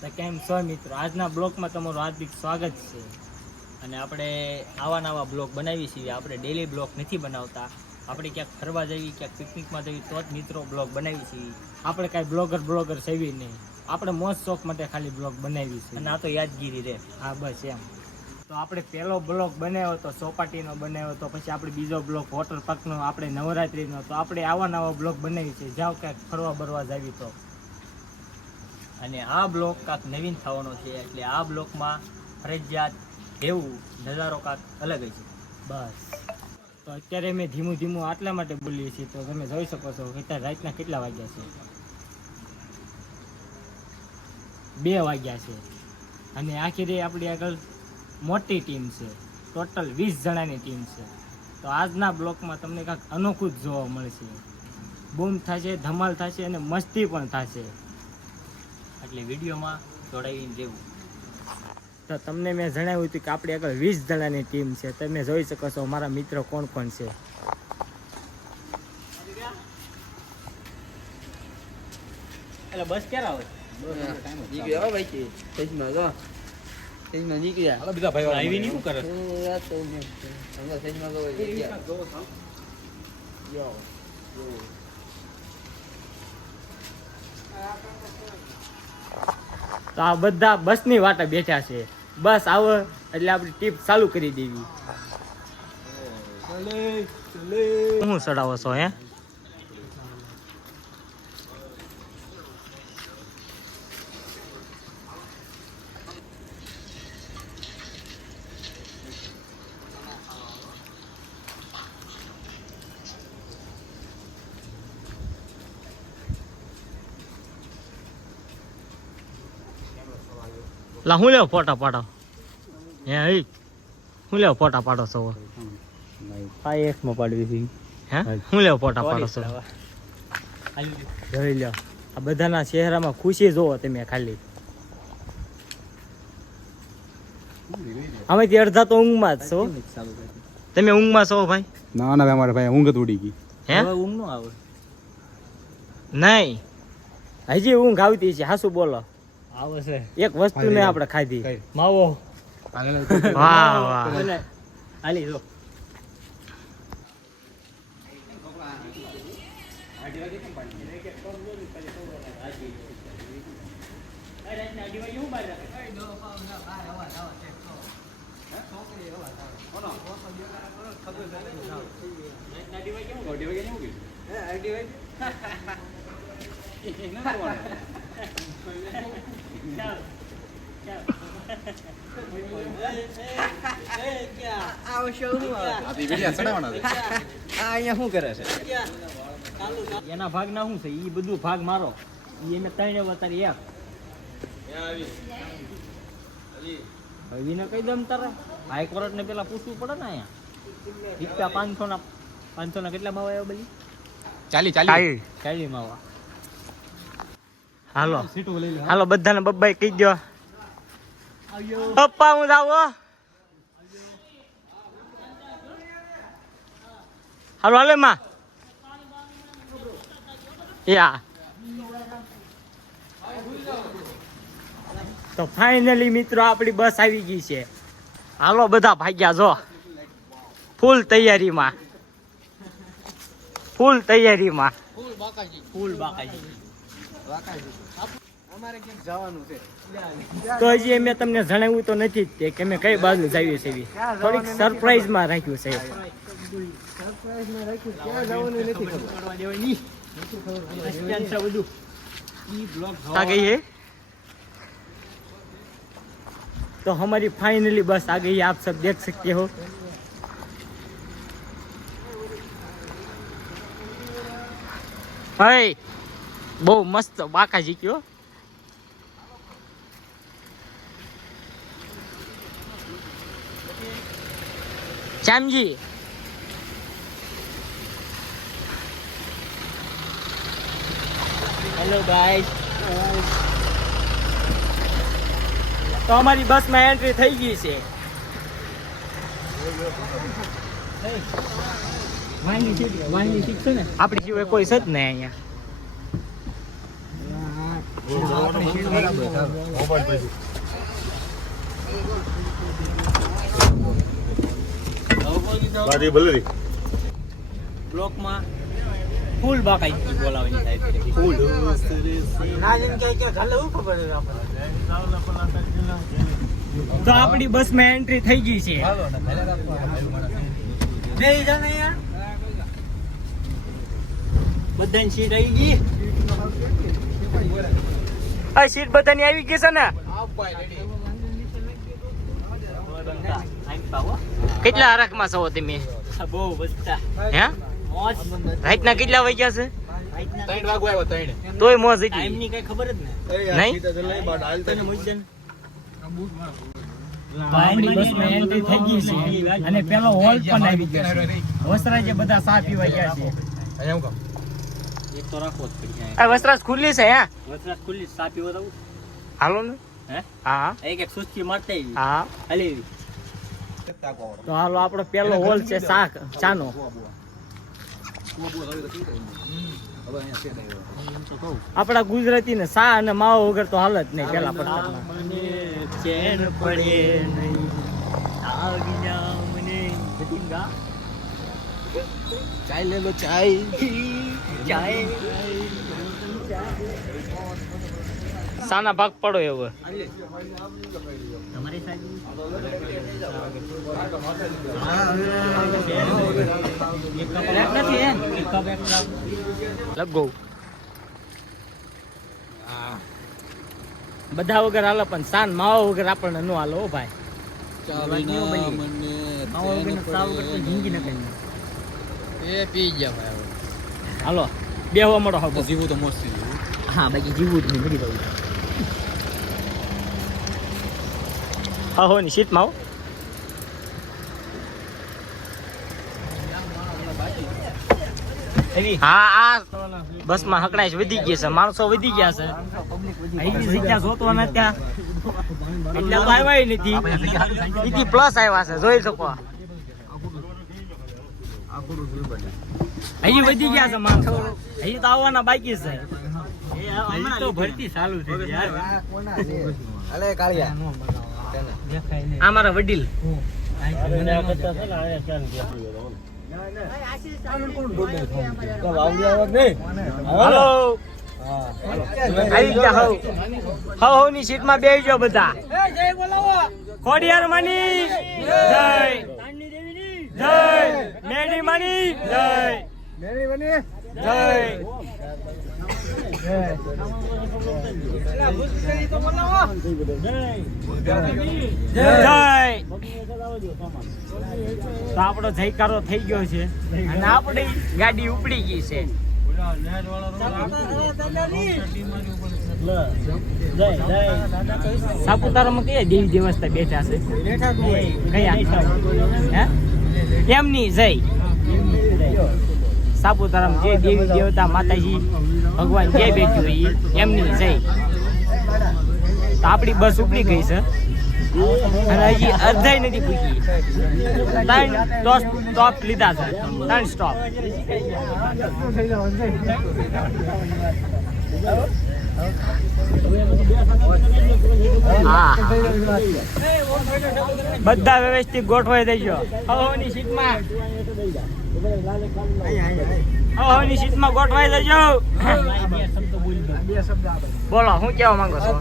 તો કેમ છો મિત્રો? આજના બ્લોગમાં તમારું હાર્દિક સ્વાગત છે. અને આપણે આવા નવા બ્લોગ બનાવીએ છીએ. આપણે ડેલી બ્લોગ નથી બનાવતા. આપણે ક્યાંક ફરવા જઈએ, ક્યાંક પિકનિકમાં જઈએ તો જ મિત્રો બ્લોગ બનાવીએ છીએ. આપણે કાંઈ બ્લોગર સેવી નહીં. આપણે મોજ શોખ માટે ખાલી બ્લોગ બનાવીએ છીએ. અને આ તો યાદગીરી રહે. હા બસ એમ. તો આપણે પહેલો બ્લોગ બનાવ્યો તો ચોપાટીનો બનાવ્યો તો, પછી આપણે બીજો બ્લોગ વોટર પાર્કનો, આપણે નવરાત્રિનો. તો આપણે આવા નવા બ્લોગ બનાવીએ છીએ. જાઓ ક્યાંક ફરવા બરવા જાવી તો. અને આ બ્લોગ કાંક નવીન થવાનો છે, એટલે આ બ્લોગમાં ફરજિયાત એવું નજારો કાંક અલગ જ છે. બસ તો અત્યારે મેં ધીમું આટલા માટે બોલીએ છીએ. તો તમે જોઈ શકો છો કે રાતના કેટલા વાગ્યા છે? 2 વાગ્યા છે. અને આખી આપણી આગળ મોટી ટીમ છે. ટોટલ 20 જણાની ટીમ છે. તો આજના બ્લોગમાં તમને કાંઈક અનોખું જ જોવા મળશે. બૂમ થશે, ધમાલ થશે અને મસ્તી પણ થશે. એટલે વિડીયોમાં જોડાઈને રહેવું. તો તમને મેં જણાવ્યું હતું કે આપણી આગળ 20 જણાની ટીમ છે. તમે જોઈ શકો છો મારા મિત્રો કોણ કોણ છે. એટલે બસ ક્યારે આવે? તો આ બધા બસની વાટે બેઠા છે. બસ આવો એટલે આપણી ટીપ ચાલુ કરી દેવી. હું ચડાવો છો હે? લા હું લેવો ફોટા પાડો? હે હું લેવો ફોટા પાડો છો? માં પાડવી છે. હે હું લેવો ફોટા પાડો છો? જોઈ લો આ બધાના ચહેરામાં ખુશી જોવો તમે ખાલી. આમાંથી અડધા તો ઊંઘમાં જ છો. તમે ઊંઘમાં છો ભાઈ? ના ના અમારે ભાઈ ઊંઘ જ ઉડી ગઈ. હે ઊંઘ નો આવે? નહીં, હજી ઊંઘ આવતી છે. હાસુ બોલો. આવે છે. એક વસ્તુ ને આપણે ખાધી માવો. વાહ વાહ. હાલી જો એના ભાગ ના શું છે? ઈ બધું ભાગ મારો. એને 3 અવતારી એક કહી દમ તારે હાઈકોર્ટ ને પેલા પૂછવું પડે ને. અહીંયા રૂપિયા 500 ના કેટલા માવા આવ્યા બધી? 40 માવા. હાલો હાલો બધાને બબ્બાઈ કહી દો. પપ્પા હું જાવ. હાલો હાલે માં. યા તો ફાઇનલી મિત્રો આપણી બસ આવી ગઈ છે. હાલો બધા ભાગ્યા જો. ફૂલ તૈયારીમાં. ફૂલ બાકાજી. અમારે ક્યાંક જવાનું છે. તો હજી મેં તમને જણાવ્યું તો નથી જ કે અમે કઈ બાજુ જઈએ છીએ. થોડીક સરપ્રાઈઝમાં રાખ્યું છે. तो हमारी फाइनली बस आ गई है, आप सब देख सकते हो. हाय બહુ મસ્ત બાકાજી કયો. Shyamji hello guys. તો અમારી બસમાં એન્ટ્રી થઈ ગઈ છે. આપણી સિવાય કોઈ છે જ નહીં અહીંયા. બ્લોકમાં ફૂલ બાકાઈ બોલાવાની સાહેબ ફૂલ તો આપણી બસમાં એન્ટ્રી થઈ ગઈ છે બધાની સીટ આવી ગઈ આ સીટ બધાની આવી ગઈ છે ને કેટલા હરખમાં છો તમે બહુ બધા હે મોજ રાતના કેટલા વાગ્યા છે 3 વાગવા આવ્યો 3 તોય મોજ હતી ટાઈમ ની કઈ ખબર જ નહીં ભાઈ બસમાં એન્ટ્રી થઈ ગઈ છે અને પેલો હોલ પણ આવી ગયો છે વસરાજે બધા ચા પીવા ગયા છે એક તો રાખો જ પડી જાય આ વસરાજ ખુલ્લી છે હે વસરાજ ખુલ્લી ચા પીવા દઉં હાલો ને હે હા એક સુસ્તી મારતા હા હાલી તો હાલો આપણો પેલો હોલ છે ચાનો આપડા ગુજરાતી ને સા અને માવો વગર તો હાલત નહીં પેલા પડતા ચેન પડે નહીં ચાય લે લો ચાય સાના ભાગ પડો એવો તમારી લગો બધા વગર હાલો પણ સાન માવા વગર આપણને નો હાલો હો ભાઈ જિંદગી ન કરી એ પી ગયા ભાઈ હાલો બેહવા મળો હવે જીવું તો મોસ્તી હા બાકી જીવું જ નહીં મરી ગયું હા હો ની સીટમાં હા આ બસ માં હકડાઈશ વધી ગઈ છે માણસો વધી ગયા છે અહીં જગ્યા જોતો ને ત્યાં એટલે તો આવ્યા નથી ઈથી પ્લસ આવ્યા છે જોઈ શકો અહીં વધી ગયા છે માણસો અહીં તો આવવાના બાકી છે અહીં તો ભરતી ચાલુ છે આ મારા વડીલ હાલો આવી ગયા હો ની સીટ માં બેસી જાઓ બધા ખોડિયાર માની જય જય મેડી માની જય જય તો આપણો જયકારો થઈ ગયો છે અને આપણી ગાડી ઉપડી ગઈ છે સાપુતારામાં કયા દેવી દેવસ્તા બેઠા છે કયા એમની જય સાપુતારામાં જે દેવી દેવતા માતાજી ભગવાન જે બેઠી હોય એમની જય તો આપણી બસ ઉપડી ગઈ છે અને હજી અડધાય નથી પૂછી 3 સ્ટોપ લીધા છે 3 સ્ટોપ બધા વ્યવસ્થિત ગોઠવાઈ દેજો હવાની સીટમાં ગોઠવાઈ દેજો બોલો શું કેવા માંગો છો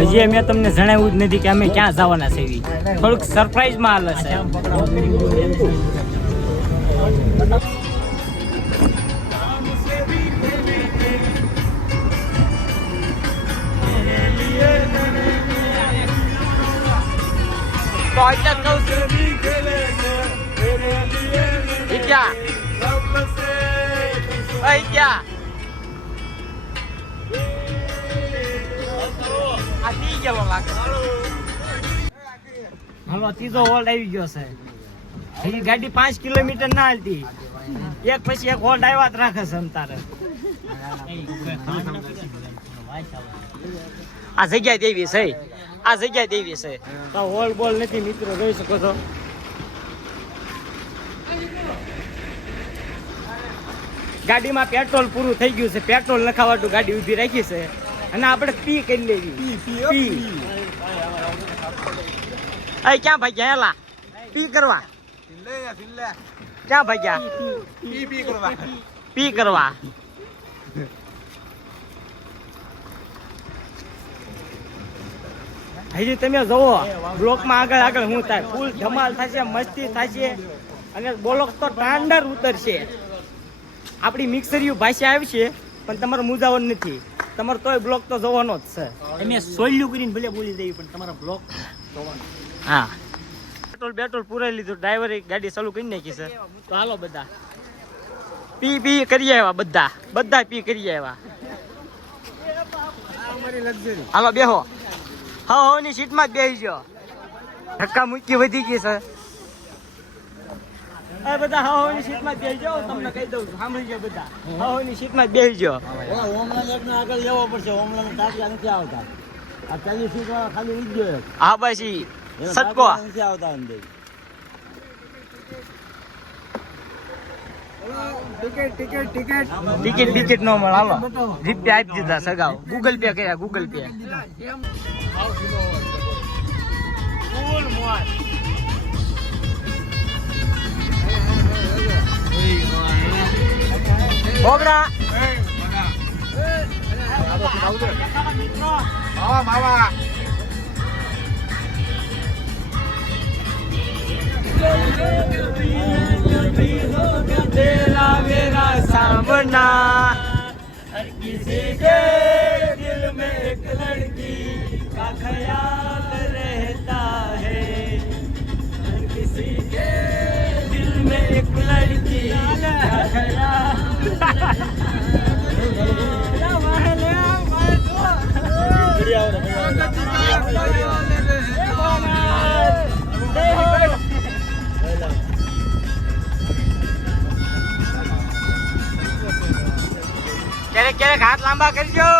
હજી મેં તમને જણાવ્યું જ નથી કે અમે ક્યાં જવાના છે થોડુંક સરપ્રાઈઝમાં હાલ છે પતી ગયેલો લાગે. હાલો ત્રીજો હોલ્ડ આવી ગયો છે. હજી ગાડી 5 કિલોમીટર ના હાલતી, એક પછી એક હોલ્ડ આવ્યા જ રાખે છે અંતારે. આ જગ્યા દેવી છે, આ જગ્યા દેવી છે. તો હોલ્ડ બોલ નથી મિત્રો, જોઈ શકો છો. ગાડીમાં પેટ્રોલ પૂરું થઈ ગયું છે, પેટ્રોલ નખાવાટું ગાડી ઊભી રાખી છે અને આપણે પી કરી લેવી. પી ક્યાં ભાગ્યા હેલા પી કરવા? ક્યાં ભાગ્યા પી કરવા? હજી તમે જોવો બ્લોકમાં આગળ આગળ શું થાય, ફૂલ ધમાલ થશે, મસ્તી થશે અને બોલોક તો ટાંડર ઉતરશે. આપણી મિક્સરિયું ભાષા આવશે પણ તમારો મુજાવર નથી, તમારો તોય બ્લોક તો જોવાનો જ છે. અમે સોલ્યું કરીને ભલે બોલી દઈએ પણ તમારો બ્લોક જોવાનો. હા, પેટ્રોલ બેટ્રોલ પૂરાઈ લીધું, ડ્રાઈવરે ગાડી ચાલુ કરી નાખી છે. તો હાલો બધા પી પી કરી આવ્યા, બધા પી કરી આવ્યા. હાલો બેહો, હા ની સીટમાં જ બેસી ગયો. ધક્કા મૂકી વધી ગઈ છે. બધા હા ની સીટમાં જ બેસી જાઓ, તમને કહી દઉં, સાંભળી જાઓ બધા. હા ની સીટમાં જ બેસી જાઓ. આગળ લેવો પડશે, ઓમલાને ટાટિયા નથી આવતા. આ 40 સીટ વાળા ખાલી ઉડી ગયો. હા બસ ઈ સટકો નથી આવતા અંદર. ટિકિટ નો મળે. હાલો રૂપિયા આપી દીધા સગાવ, ગૂગલ પે કર્યા, ગૂગલ પે. ઓગડા तेरा मेरा सामना, हर किसी के दिल में एक लड़की का ख्याल रहता है, हर किसी के दिल में एक लड़की का ख्याल. ક્યારેક હાથ લાંબા કરજો.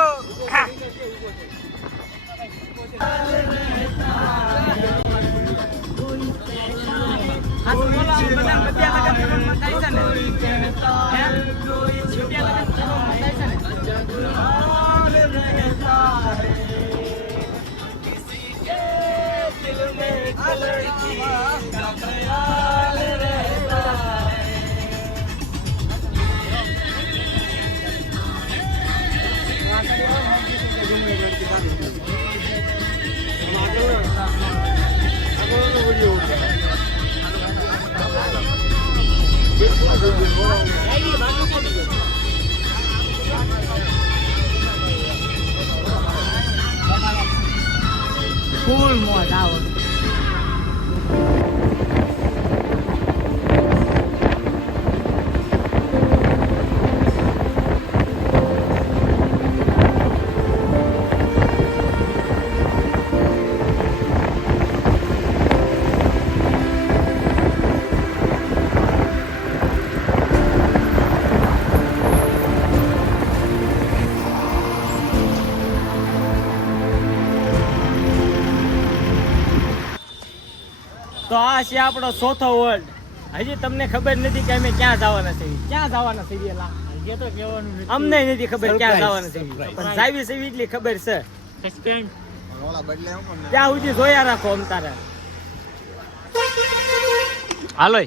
ફૂલ મોજ આવે. તો આ છે આપણો ચોથો વર્લ્ડ. હજી તમને ખબર નથી કે અમે ક્યાં જવાના છે, ક્યાં જવાના છે એલા તો કહેવાનું નથી. અમને નથી ખબર ક્યાં જવાના છે, પણ જાવી છે એટલી ખબર છે. ત્યાં સુધી જોયા રાખો અમ તારે. હાલો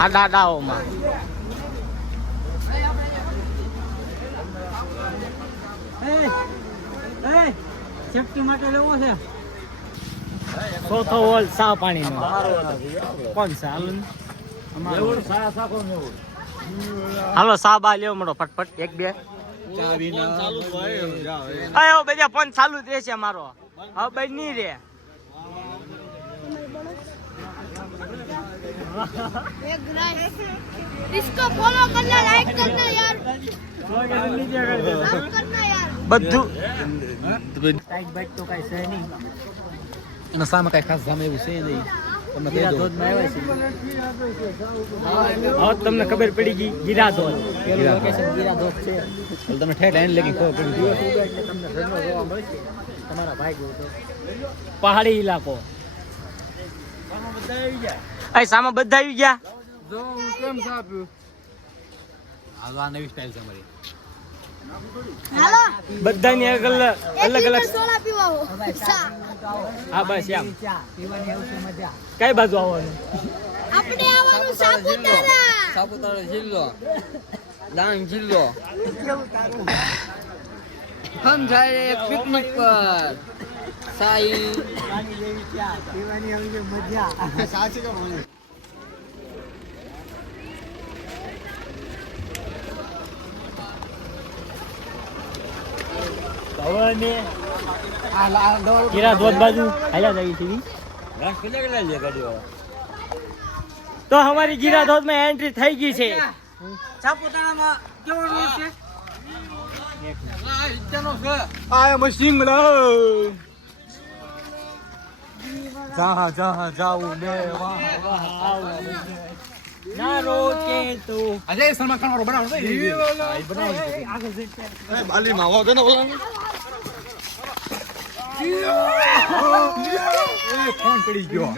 આડાઓમાં સેફટી માટે લેવો છે. ચોથો હોલ સા પાણી નો કોણ છે? હાલ મેવડ સાકો મેવડ હાલો સા બા લેવો મળો ફટફટ એક બે ચાલુ હોય જાવ હવે બધા ફોન ચાલુ જ રહેશે મારો હવે ભાઈ નહીં રે इसको फॉलो करना लाइक करना यार सब करना यार બધું ટાઈટ બાઈટ તો કઈ છે નહીં એના સામે કઈ ખાસ સામે એવું છે નહીં તમને કહી ગીરા દઉં ધોધમાં આવ્યા છે હવે તમને ખબર પડી ગઈ ગીરા ધોધ પેલું લોકેશન ગીરા ધોધ છે એટલે તમને ઠેઠ આઈને લગી ખબર પડી દિવસ ઉગે એટલે તમને ઝરણો જોવા મળશે તમારા ભાઈ ગયો તો પહાડી ઇલાકો એ સામે બધા આવી ગયા જો કેમ સાપ્યું આ નવી સ્ટાઈલ છે મારી हेलो બધાની અલગ અલગ અલગ सोला पीवा हो હા બસ એમ કઈ બાજુ આવવાનું अपने आवવાનું સાપુતારા સાપુતારા જિલ્લો ડાંગ જિલ્લો હમ જાય પિકનિક પર સાઈ હવે અમે ગીરા ધોધ બાજુ હાલ્યા જઈએ છીએ કેટલા લે ગાડીઓ તો અમારી ગીરા ધોધ માં એન્ટ્રી થઈ ગઈ છે સાપુતારામાં કેવો રોડ છે આય મશીન જહા જાઉં મે ના રોકે તો અજય સલમાન ખાન વાળો બનાવો બાલી માં આવો ને ઓલા ફોન પડી ગયો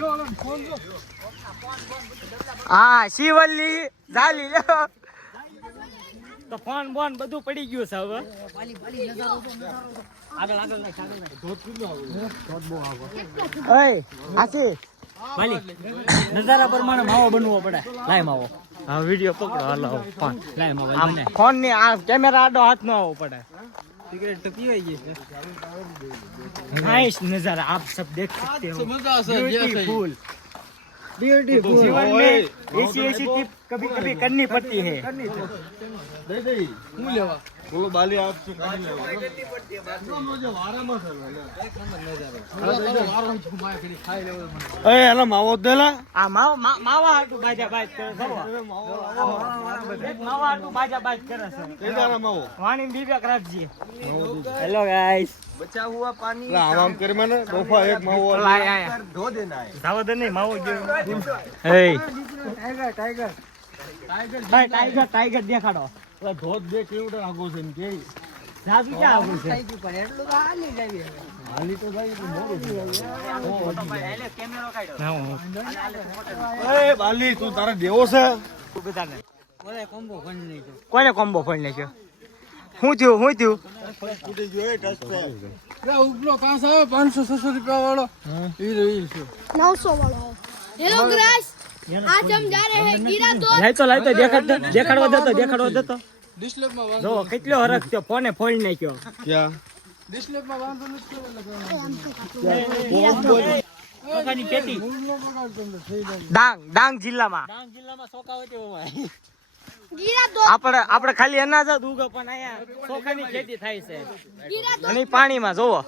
હા શિવલ્લી ઝાલી લ્યો તો ફોન બોન બધું પડી ગયું છે હવે ઓય આશી વાલી નજારા પ્રમાણે માવો બનવો પડે લાય માવો હા વિડિયો પકડો હાલો ફોન લાય માવો આમ ફોન ની આ કેમેરા આડો હાથ નો આવવો પડે સિગરેટ તો પીવાઈ ગઈ नाइस नजारा आप सब देख सकते हो मजा से ब्यूटीफुल जीवन में ऐसी ऐसी टिप कभी कभी करनी पड़ती है હું લેવા બોલો બાલી આપશે એ એલા માવો દેલા આ માવા હાટુ બાજા બાજ કરે છે એક માવા હાટુ બાજા બાજ કરે છે એ તારા માવો વાણી વિવેક રાખજી હેલો ગાઈસ બચા હુઆ પાણી આમ કરી મને ડોફા એક માવો લાય આયા ધો દેના જાવ દે નહીં માવો જો એ ટાઈગર ટાઈગર દેખાડો ધોધ 2 કિલોમીટર આગો છે એમ કે જાજુ ક્યાં આવું છે એટલું તો હાલી જાવી હાલી તો ભાઈ મોડું હા એ બાલી તું તારે દેવો છે બધાને ઓલે કોમ્બો ફંડ નહીં તો કોને કોમ્બો ફોડી નાખ્યો શું થયું તૂટી ગયો એ ટચ રે ઉપલો પાસ આવે 500-600 રૂપિયા વાળો ઈ રહી છે 900 वाला हेलो ग्रास आज हम जा रहे हैं गिरा तो લાય તો દેખાડવા દેતો ડિસ્પ્લેમાં જો કેટલો હરખ થયો ફોને ફોડી નાખ્યો ક્યાં ડિસ્પ્લેમાં વાંધો નથી સોખાની ખેતી મૂળનો બગાડ તમને થઈ જાય ડાંગ જિલ્લામાં સોખા હોય તેવું गिरा तो આપણે ખાલી અનાજ જ ઉગે પણ અહીંયા સોખાની ખેતી થાય છે गिरा तो અને પાણીમાં જોવો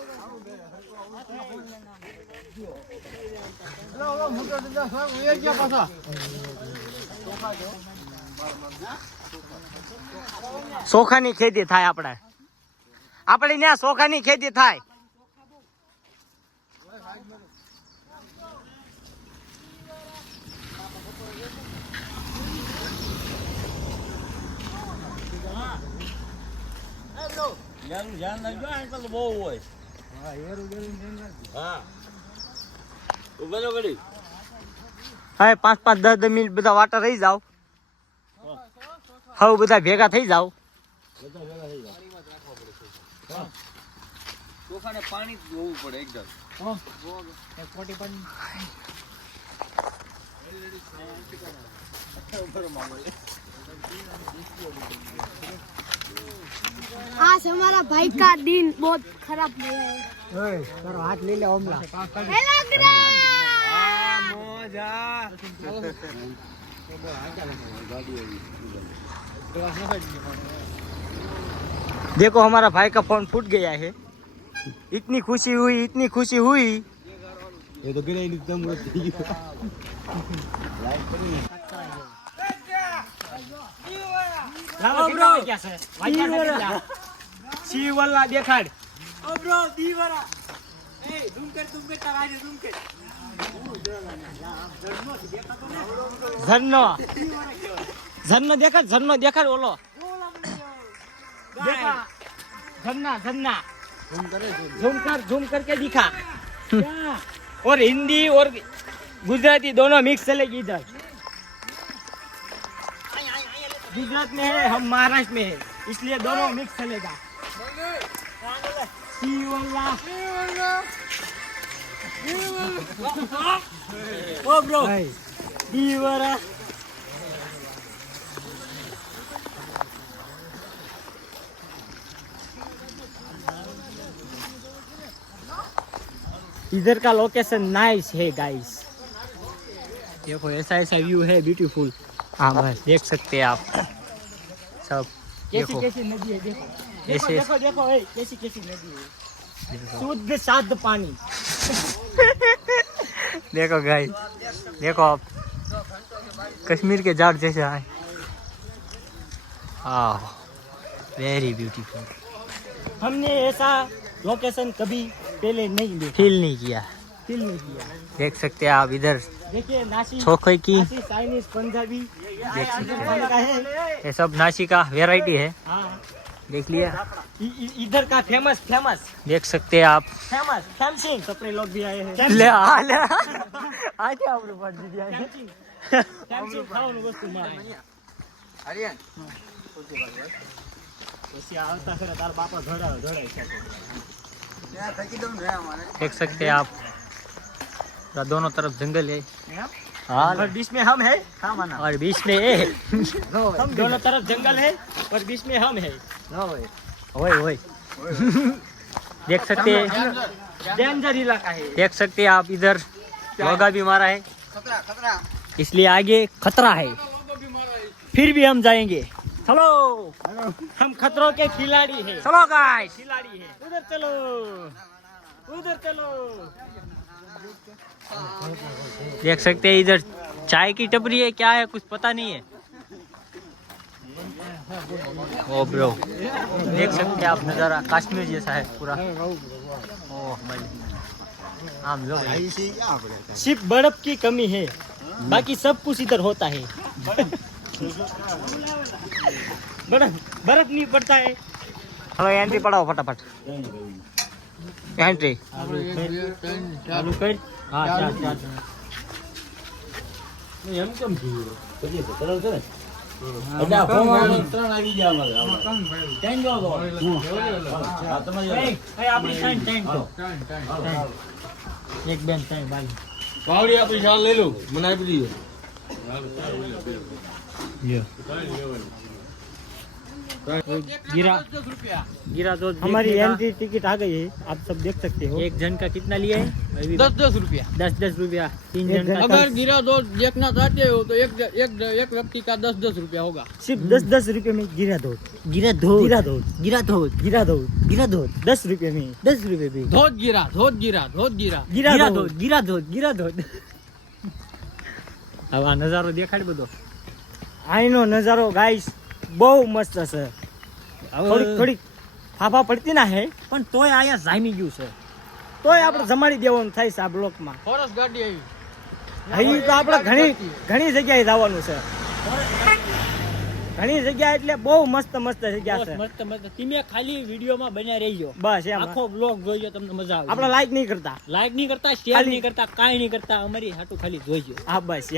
મોટો ડંડા સાહેબ એ ગયા પાછા સોખાની ખેતી થાય આપણે ત્યાં સોખાની ખેતી થાય ધ્યાન રાખજો અંકલ બહુ હોય હા ઉભો રહો ઘડી હવે 5-10 મિનિટ બધા વાટર રહી જાવ હવે બધા ભેગા થઈ જાવ ચોખાને પાણી જોવું પડે એકદમ आज हमारा भाई का दिन बहुत खराब गया है તારો હાથ લઈ લે ઓમલા हेलो ग्रास देखो हमारा भाई का फोन फूट गया है। इतनी खुशी हुई। એ તો ગિરાઈ ની દમ થઈ ગયો શિવલ્લા દેખાડ ઝરનો દેખાડ ઓલો देखा झरना झूम करके दिखा और हिंदी और गुजराती दोनों मिक्स चलेगी इधर। गुजरात में है, हम महाराष्ट्र में है, इसलिए दोनों मिक्स चलेगा। ओ ब्रो दीवारा इधर का लोकेशन नाइस है गाइस। देखो ऐसा व्यू है ब्यूटीफुल। हाँ बस देख सकते हैं आप सब। देखो कैसी नदी है, देखो देखो कैसी नदी है, शुद्ध साध पानी। देखो गाइस, देखो आप कश्मीर के झाड़ जैसा है। Very beautiful. हमने ऐसा लोकेशन कभी पहले नहीं देखा, फील नहीं किया। देख सकते हैं आप इधर। देखिए नासी छोखे की चाइनीज पंजाबी देख सकते हैं, ये सब नासी का वेराइटी है। देख लिया इधर का फेमस देख सकते हैं आप। फैमसिंग कपड़े लोग भी आए हैं। ले आले आके आप लोग पढ़ दीजिए। फैमसिंग खाओ वस्तु में हरियाण પછી આવતા ખરા તાર બાપા ધડાય છે। देख सकते हैं आप दोनों तरफ जंगल है। और बीच में हम है और बीच में हम दोनों तरफ जंगल है और बीच में हम है। ओए देख सकते हैं डेंजर इलाका है। देख सकते हैं आप इधर लोगा भी मारा है, इसलिए आगे खतरा है, फिर भी हम जाएंगे। चलो हम खतरों के खिलाड़ी हैं। चलो गाइस खिलाड़ी है, उधर चलो। देख सकते हैं इधर चाय की टपरी है, क्या है कुछ पता नहीं है। ओ ब्रो देख सकते हैं आप नज़ारा कश्मीर जैसा है पूरा। ओह भाई हम लोग सिर्फ बर्फ की कमी है, बाकी सब कुछ इधर होता है। बर्फ नहीं पड़ता है। हेलो एंट्री पढ़ाओ फटाफट। एंट्री चालू कर। हाँ चार એમ કેમ થયું પછી તરલ છે ને એટલે આ ફોન ત્રણ આવી ગયા અમારે ટાઈમ જો હા તમારી આપણી ટાઈમ તો એક બેન ટાઈમ બાકી પાવડી આપણી શાલ લઈ લો મને આપી દીજો। गिरा तो हमारी एंट्री टिकट आ गई है, आप सब देख सकते हो। एक जन का कितना लिया है? 10 रुपया। 10 रुपया 3 जन का। अगर गिरा दो देखना चाहते हो तो एक व्यक्ति का 10 रुपया होगा। सिर्फ 10 रुपए में गिरा दो 10 रुपए में 10 रुपए में धोत गिरा। હવે આ નજારો દેખાડી બધો। આઈનો નજારો ગાઈસ બહુ મસ્ત છે। થોડી ફાફા પડતી ના હે પણ તોય આયા જામી ગયું છે, તોય આપણે જમાડી દેવાનું થાય છે આ બ્લોકમાં। ફોરસ ગાડી આવી અહીં તો આપણે ઘણી જગ્યાએ જવાનું છે, ઘણી જગ્યા એટલે બહુ મસ્ત જગ્યા છે। મસ્ત તમે ખાલી વિડીયોમાં બન્યા રહેજો બસ, એમ આખો બ્લોગ જોઈજો તમને મજા આવે। આપણે લાઈક નહીં કરતા શેર નહીં કરતા કાંઈ નહીં કરતા, અમારી હાટું ખાલી જોઈજો। હા બસ એમ।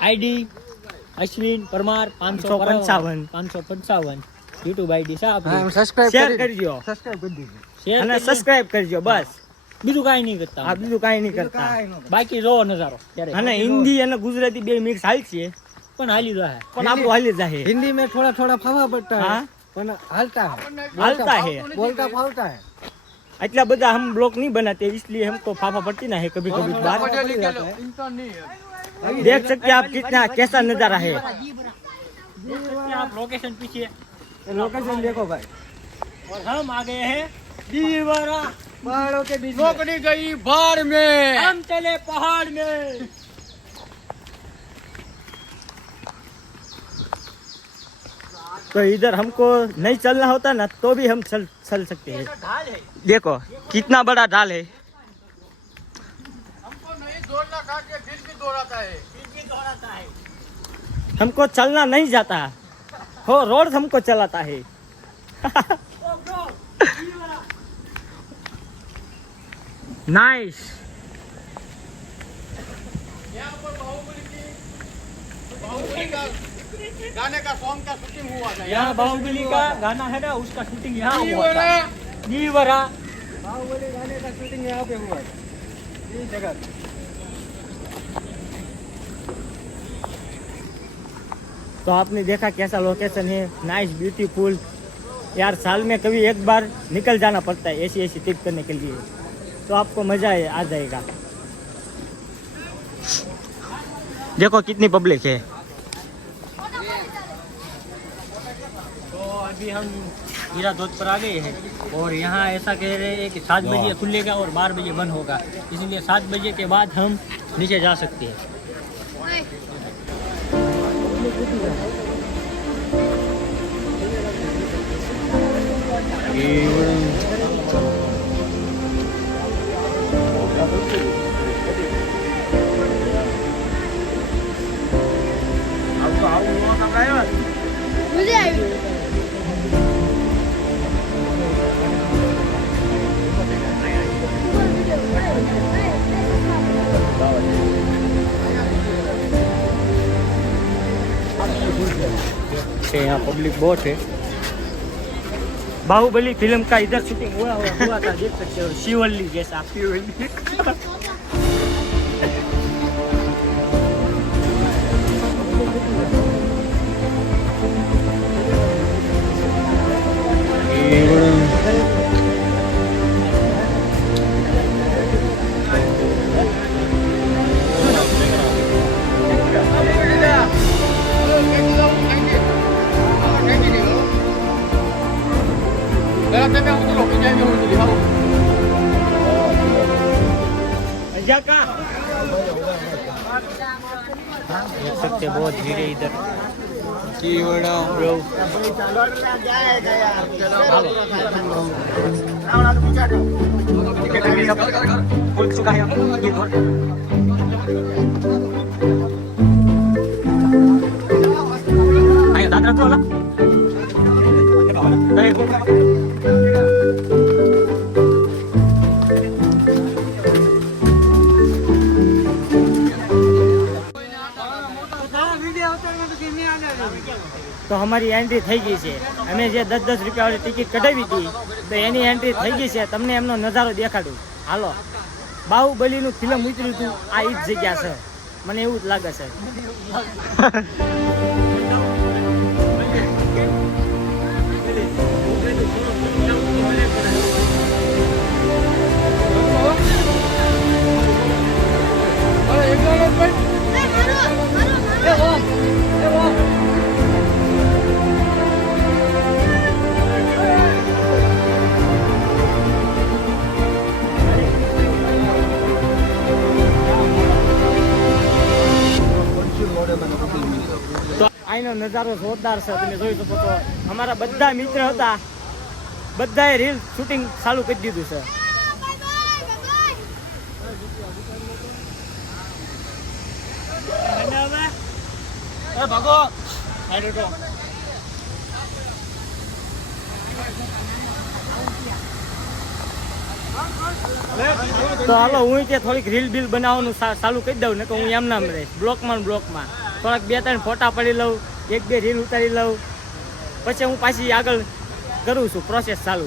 ID Ashwin Parmar 555 YouTube ID છે આપણી। શેર કરજો, સબસ્ક્રાઇબ કરજો બસ, બીજું કાંઈ નહીં કરતા। હા બીજું કાંઈ નહીં કરતા, બાકી જોવો નજારો। અને હિન્દી અને ગુજરાતી બે મિક્સ હાલ છે પણ હાલી જાય, પણ આપણું હાલી જાય। हिंदी में थोड़ा फावा पड़ता है पर हालता है बोलता फावता है। इतना बड़ा हम ब्लॉग नहीं बनाते, इसलिए हमको फाफा पड़ती ना है, कभी कभी बात पड़ जाता है। देख सकते हैं आप कितना कैसा नजारा है। देख सकते हैं आप लोकेशन पीछे, लोकेशन देखो भाई, और हम आ गए हैं दीवारा। पहाड़ों के बीच में। नौकरी गई बाढ़ में। हम चले पहाड़ में। तो इधर हमको नहीं चलना होता ना तो भी हम चल सकते हैं। देखो कितना बड़ा ढाल है। हमको नहीं दौड़ना खा के फिर भी दौड़ाता है। हमको चलना नहीं जाता हो, रोड हमको चलाता है। नाइस। यहाँ पर बाहुबली का गाने का सॉन्ग का शूटिंग हुआ था। यहाँ बाहुबली का गाना है ना, उसका शूटिंग यहाँ हुआ था। दीवारा। बाहुबली गाने का शूटिंग यहाँ पे हुआ था, इस जगह पे। तो आपने देखा कैसा लोकेशन है, नाइस ब्यूटीफुल। यार साल में कभी एक बार निकल जाना पड़ता है ऐसी ट्रिप करने के लिए, तो आपको मजा आ जाएगा। देखो कितनी पब्लिक है। तो अभी हम हीरा धोध पर आ गए हैं और यहाँ ऐसा कह रहे हैं कि 7 बजे खुलेगा और 12 बजे बंद होगा, इसलिए 7 बजे के बाद हम नीचे जा सकते हैं। मुझे आई यहाँ पब्लिक बहुत है। बाहुबली फिल्म का इधर शूटिंग हुआ था, देख सकते हो। शिवल्ली जैसा शिवल्ली। देख सकते हैं बहुत भीड़ है इधर। खुल चुका है दादरा तो वाला તો અમારી એન્ટ્રી થઈ ગઈ છે. અમે જે 10-10 રૂપિયાવાળી ટિકિટ કઢાવી હતી તો એની એન્ટ્રી થઈ ગઈ છે. તમને એમનો નજારો દેખાડું. હાલો, બાહુબલીનું ફિલ્મ ઉતર્યું હતું આ ઈ જ જગ્યા છે, મને એવું જ લાગે છે. તો અહીંનો નજારો જોરદાર છે, તમે જોઈ શકો છો. અમારા બધા મિત્ર હતા, બધાએ રીલ શૂટિંગ ચાલુ કરી દીધું છે. તો હાલો હું ત્યાં થોડીક રીલ બિલ બનાવવાનું ચાલુ કરી દઉં ને, તો હું એમ નામ રહીશ બ્લોકમાં થોડાક 2-3 ફોટા પડી લઉં, 1-2 રીલ ઉતારી લઉં, પછી હું પાછી આગળ કરું છું પ્રોસેસ ચાલુ.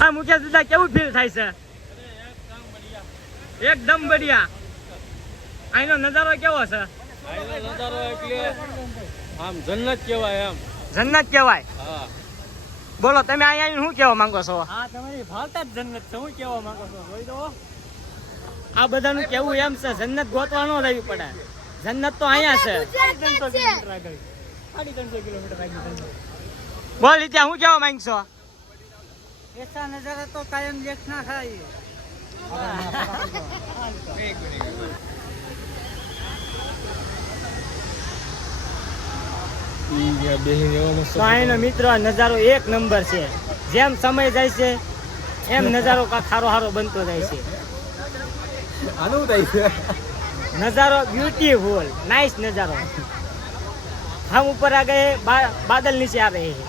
હા મુકેશ દાદા, કેવું ફીલ થાય છે? એકદમ બઢિયા. અહીંનો નજારો કેવો છે? અહીંનો નજારો એટલે આમ જન્નત કહેવાય. આમ જન્નત કહેવાય. હા, બોલો તમે અહીંયા આવીને શું કહેવા માંગો છો? હા તમારી ભાવતા જ જન્નત છે. હું કેવા માંગો છો જોઈ દો. આ બધાનું કેવું એમ છે જન્નત ગોતવા ન જવી પડે, જન્નત તો અહીંયા છે. 300 કિલોમીટર આગળ 350 કિલોમીટર આગળ. બોલ ત્યાં શું કહેવા માંગશો? ऐसा नजारा तो कायम देखना चाहिए. તો અહીંનો મિત્રો આ નજારો એક નંબર છે. જેમ સમય જાય છે એમ નજારો કાંક સારો સારો બનતો જાય છે. આનું થાય છે नजारो ब्यूटीफुल नाइस नजारो. हम ऊपर आ गए, बादल नीचे आ रहे हैं.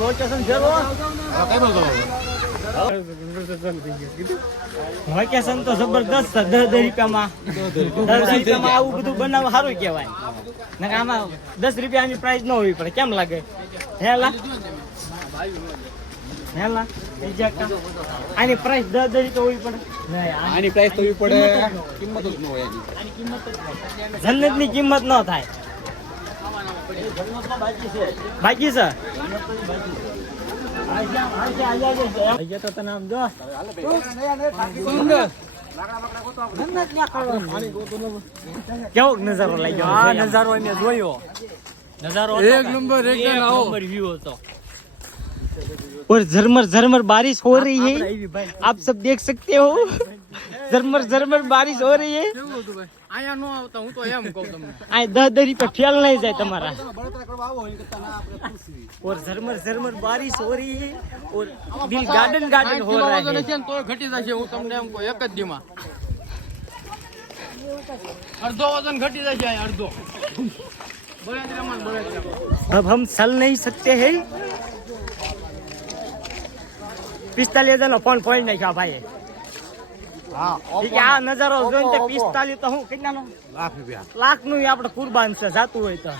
લોકેશન છે વેકેશન તો જબરદસ્ત છે. 10 રૂપિયામાં 10 રૂપિયામાં આવું બધું બનાવવા સારું કહેવાય. નકર આમાં 10 રૂપિયાની પ્રાઇસ ન હોવી પડે. કેમ લાગે? હેલા હેલા આની પ્રાઇસ 10 રૂપિયા હોવી પડે. આની પ્રાઇસ તો પડે, કિંમત જ ન હોય એની. જન્નતની કિંમત ન થાય. બાકી છે અહીંયા તો તને આમ જો કેવો નજારો લાગ્યો. આ નજારો અમે જોયો. નજારો એક નંબર વ્યૂ હતો. और झरमर झरमर बारिश हो रही है, आप सब देख सकते हो. झरमर झरमर बारिश हो रही है. અહીંયા નો આવતા હું તો એમ કહું તમને. आ 10 રૂપિયા ફેલ नहीं जाए तुम्हारा. और झरमर झरमर बारिश हो रही है और दिल गार्डन गार्डन हो रहा है. તો ઘટી જશે. હું તમને એમ કહું એક જ દીમાં અડધો વજન ઘટી જશે. અડધો अब हम चल नहीं सकते हैं. 45,000 ફોન ફોડી નાખ્યા ભાઈ. આ નજારો જોઈને 45 તો હું કેટલાનો? લાખ રૂપિયા. લાખ નું આપણે કુરબાન છે જાતું હોય તો.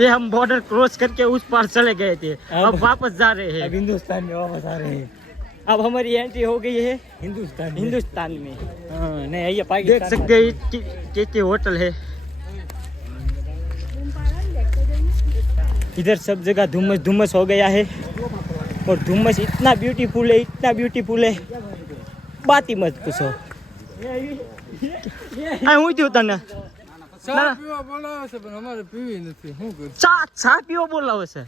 ये हम बॉर्डर क्रॉस करके उस पार चले गए थे, अब वापस जा रहे हैं. अब हिंदुस्तान में वापस आ रहे हैं. अब हमारी एंट्री हो गई है हिंदुस्तान में. हाँ, नहीं ये देख पाकिस्तान सकते हैं के होटल है. इधर सब जगह धुम्मस धुम्मस हो गया है और धुम्मस इतना ब्यूटीफुल है, इतना ब्यूटीफुल है, बात ही मत पूछो. આ હું થયું તને? ચા પીવા બોલાવે છે પણ અમારે પીવી નથી. શું કરું? ચા પીવો બોલાવે છે.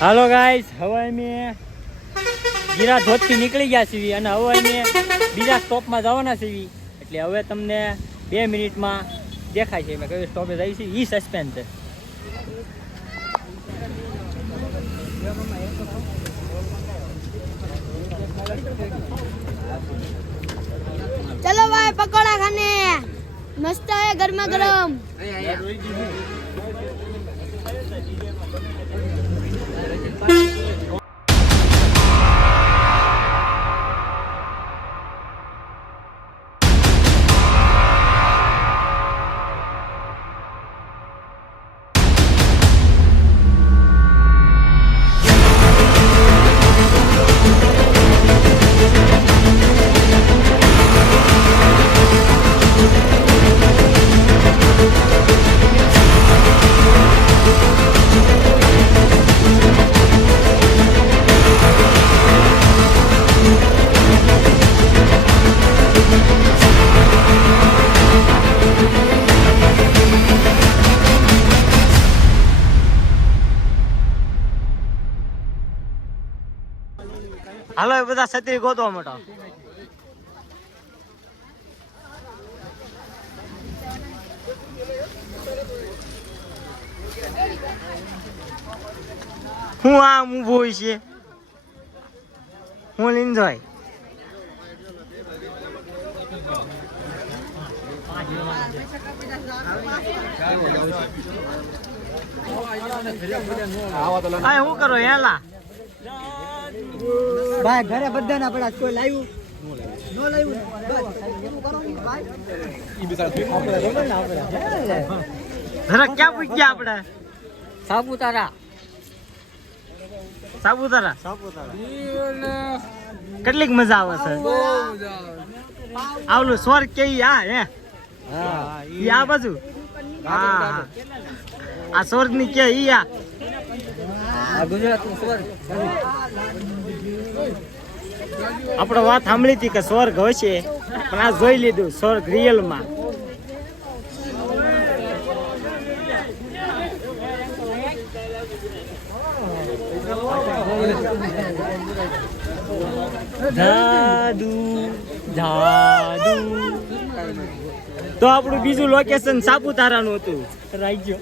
હાલો ગાઈસ, હવે અમે ગીરા ધોધથી નીકળી ગયા છીએ અને હવે અમે બીજા સ્ટોપમાં જવાના છીએ. એટલે હવે તમને 2 મિનિટમાં દેખાય છે મેં કયું સ્ટોપે જઈએ છીએ. ઈ સસ્પેન્સ છે. चलो भाई पकौड़ा खाने मस्त है गर्मा गर्म. હાલો એ બધા છત્રી ગોતવા મોટો. હું આમ ઊભો હોય છે, હું એન્જોય. આ શું કરો હેલા? ભાઈ ઘરે બધાના પડ્યા કોઈ લાવ્યું નો લાવ્યું બસ એવું કરો ને ભાઈ જરા ક્યાં પૂછ્યા આપણે સાપુતારા સાપુતારા કેટલીક મજા આવે છે આવલું સ્વર્ગ કે ઈ આ હે ઈ આ બાજુ હા આ સ્વર્ગ ની કે ઈ આ ગુજરાતનું સ્વર્ગ આપણે વાત સાંભળી હતી કે સ્વર્ગ હશે પણ આ જોઈ લીધું સ્વર્ગ રિયલ માં જાદુ જાદુ તો આપણું બીજું લોકેશન સાપુતારાનું હતું રાજ્ય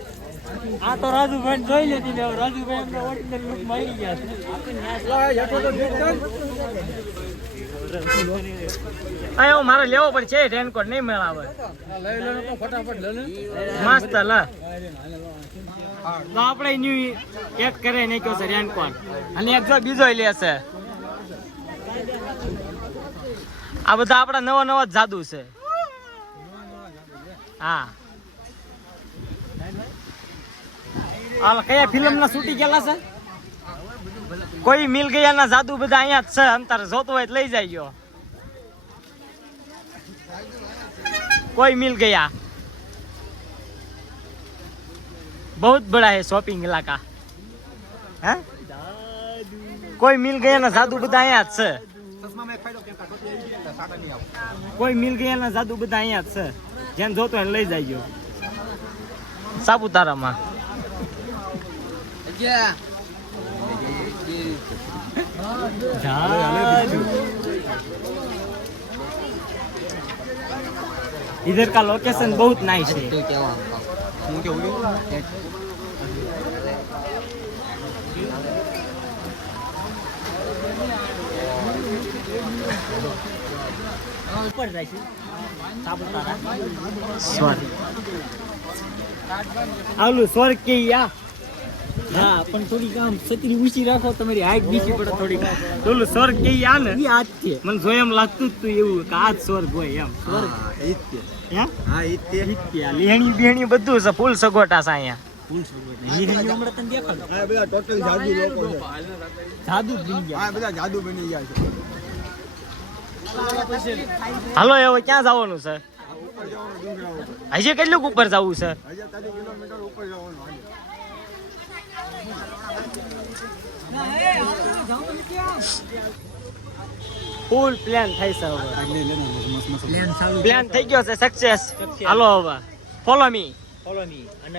આ તો રાજુભાઈ જોઈ લેતી ને રાજુભાઈ અમને ઓરિજિનલ લુક મળી ગયા છે અયો મારે લેવો પણ છે રેનકોટ નહીં મેળાવે મસ્ત લ તો આપણે ન્યુ એક કરે નહીં કહો છે રેનકોટ અને એક જો બીજો લેશે આ બધા આપણા નવા નવા જાદુ છે હા હાલ કયા ફિલ્મ ના શૂટિંગ ગયેલા છે કોઈ મિલ ગયા ના જાદુ બધા અહીંયા જ છે અંતર જોતો હોય તો લઈ જાય કોઈ મિલ ગયા बहुत बड़ा है शॉपिंग इलाका है कोई मिल गया ना जादू બધા અહીંયા જ છે કોઈ મિલ ગયા ના જાદુ બધા અહીંયા જ છે જેને જોતો એને લઈ જાય સાપુતારામાં इधर का लोकेशन बहुत नाइस है ऊपर જાય છે સાપુતારા સ્વર્ગ આવલું સ્વર્ગ કે આ હા પણ થોડી કામ છત્રી ઊંચી રાખો તમારી હાઈટ બીજી પડે થોડી ઓલું સ્વર્ગ કે આ ને ઈ આજ છે મને જો એમ લાગતું જ તું એવું કે આ જ સ્વર્ગ હોય એમ સ્વર્ગ લેહણી બેહણી બધું છે ફૂલ સગોટા છે અહીંયા ફૂલ સગોટા લેહણી હમણાં તને દેખાડો આ બધા ટોટલ જાદુ લોકો છે જાદુ બની ગયા આ બધા જાદુ બની ગયા છે હાલો હવે ક્યાં જવાનું છે હજી કેટલું ઉપર જવું છે 30 કિલોમીટર ઉપર જવાનું ફૂલ પ્લાન થઈ છે હવે પ્લાન થઈ ગયો છે સક્સેસ હાલો હવે ફોલો મી અને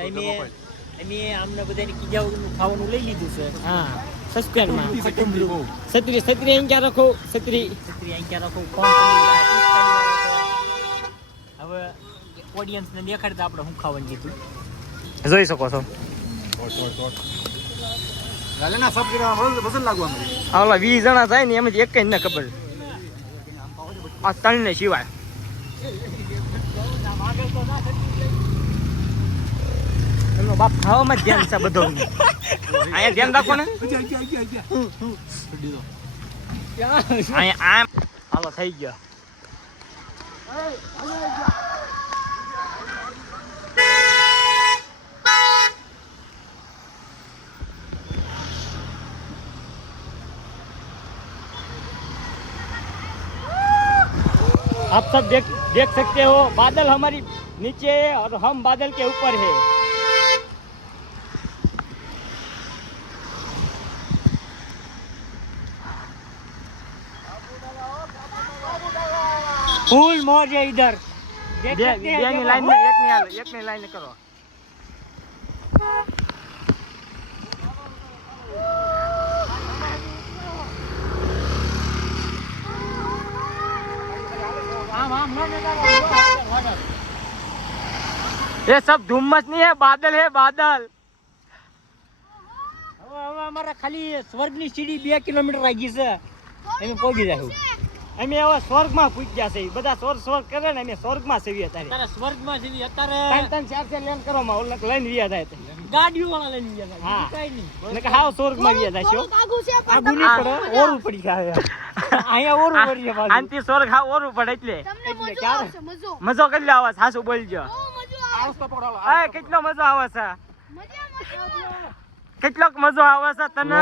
અમે આમને બધાને કીધા વગરનું ખાવાનું લઈ લીધું છે હા સસ્પેન્ડમાં છત્રી અહીં ક્યાં રાખો છત્રી અહીં ક્યાં રાખો ફોન હવે ઓડિયન્સને દેખાડતા આપણે શું ખાવાનું કીધું જોઈ શકો છો ગાલેના સબ કિરામાં વજન લાગવા માંડી ઓલા 20 જણા જાય ને એમાંથી એક જ ન ખબર આ ત્રણ ને સિવાય એમનો બાપ ખાવામાં જ ધ્યાન છે બધો અહીંયા ધ્યાન રાખો ને અહીંયા આમ હાલો થઈ ગયો आप सब देख सकते हो बादल हमारी नीचे है और हम बादल के ऊपर है फुल मौज है इधर देख सकते हैं लाइन में एक ने लाइन करो ये सब धुम्मस नहीं है बादल है बादल હવે અમારા ખાલી સ્વર્ગની સીડી 2 કિલોમીટર આગી છે અમે પહોંચી જાશું અમે હવે સ્વર્ગમાં પૂજ્યા છે બધા સ્વર્ગ કરે ને અમે સ્વર્ગમાં સેવી અત્યારે સ્વર્ગમાં સેવી અત્યારે 3-4 લેન કરવામાં ઓલ લઈને વિયા થાય ગાડીઓ વાળા લઈને ગયા હતા. હા. કઈ નહીં. એટલે કે હાવ સ્વર્ગમાં ગયા હતા છો. થોડુંક આઘું છે પણ આઘું તમને નહીં પડે, મજા ઓરું પડી જાય અહીંયા ઓરું પડી જાય પાછું. આનથી સ્વર્ગ હાવ ઓરું પડે એટલે તમને મજો ક્યારે? આવશે મજો મજો કેટલો આવે સાસુ બોલજો. બહુ મજો આવે અય કેટલો મજો આવે છે, મજા કેટલોક મજો આવે છે તને.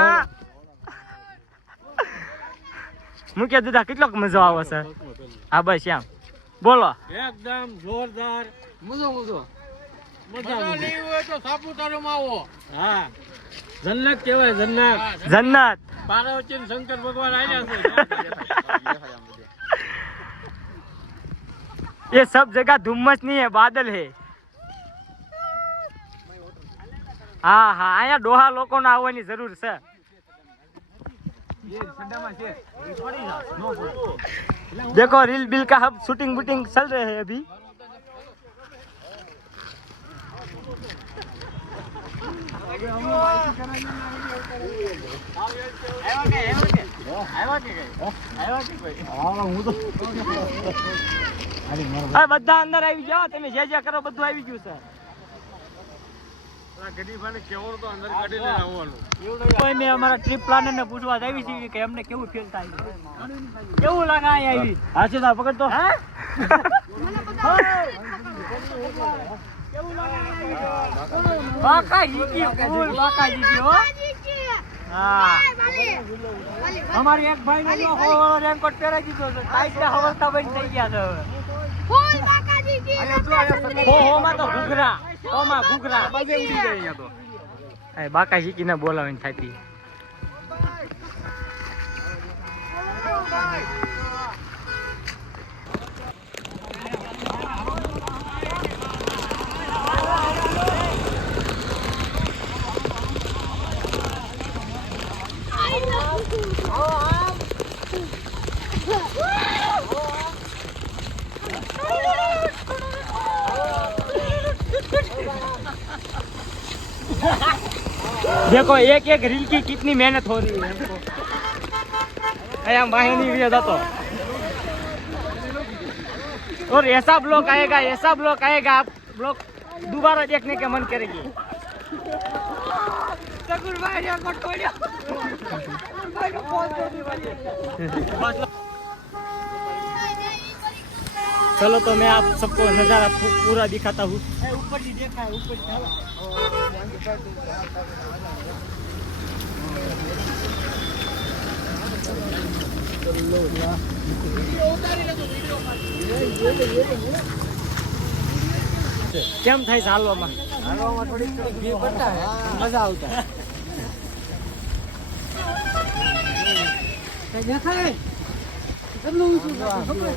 મૂક્યા દીધા કેટલોક મજો આવે છે. હા બસ એમ બોલો. એકદમ જોરદાર મજો મજા મજા આવી. નહીં હોય તો સાપુતારામાં આવો. હા જન્નત કહેવાય જન્નત. જન્નત. પાર્વતી ને શંકર ભગવાન આવ્યા છે. ये सब जगह धुम्मस नहीं है, बादल है. हाँ हाँ અહીંયા ડોહા લોકોને આવવાની જરૂર છે. देखो रील बिल का अब शूटिंग वूटिंग चल रहे हैं अभी. હવે બધા અંદર આવી જાઓ, તમે જે કરો બધું આવી ગયું છે. કોઈ મેં અમારા ટ્રીપ પ્લાનર ને પૂછવા આવી છે કે એમને કેવું ફીલ થાય છે, કેવું લાગે અહીંયા આવી. હાચી ના પકડતો હા બાકા જીતી ફૂલ બાકા જીતી હો. હા અમારી એક ભાઈ ને જો હોળો રેનકોટ પહેરાઈ દીધો છે, ટાઈટ ને હવલતા બની થઈ ગયા છે હવે. ફૂલ બાકાજી કી હો માં તો ઘૂઘરા, હો માં ઘૂઘરા બાજે ઉડી જાય અહીંયા તો. એ બાકા શીકીને બોલાવીને થાતી. देखो एक एक रील की कितनी मेहनत हो रही है हमको. हम बाहर नहीं गया था तो. और ऐसा ब्लॉग आएगा आप ब्लॉग दोबारा देखने का मन करेगी. चलो तो मैं आप सबको नज़ारा पूरा दिखाता हूँ. ऊपर ही देखा है ऊपर કેમ થાય છે હાલવામાં? હાલવામાં થોડીક ભીડ પડતા હે, મજા આવતા હે. કઈ દેખાય કેટલું ઊંચું છે ખબર?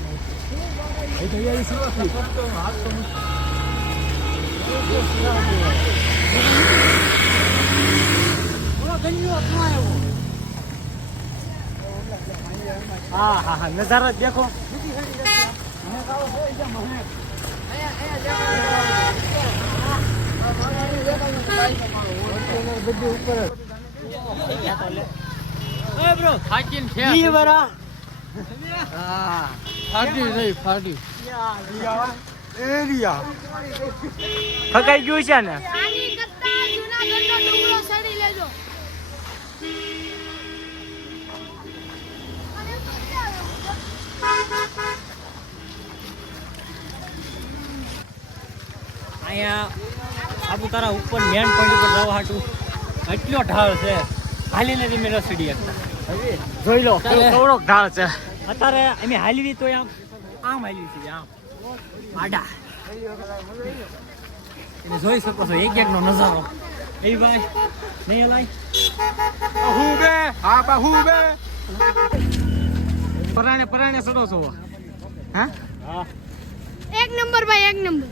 એ તો યાર શું हाँ हाँ हाँ नज़ारा देखो. થકાઈ ગયું છે ને. આની કરતા જૂનાગઢનો ડુંગરો સડી લેજો. અહીંયા સાપુતારા ઉપર મેન પોઈન્ટ ઉપર જવા હાટું એટલો ઢાળ છે, હાલીને તમે રસડી શકતા. જોઈ લો કેવડો ઢાળ છે. અત્યારે અમે હાલવી તો આમ હાલવી છે આમ આડા. તમે જોઈ શકો છો એક એકનો નજારો. એ ભાઈ નહીં લાય પરાણે સડો છો. હા એક નંબર ભાઈ એક નંબર.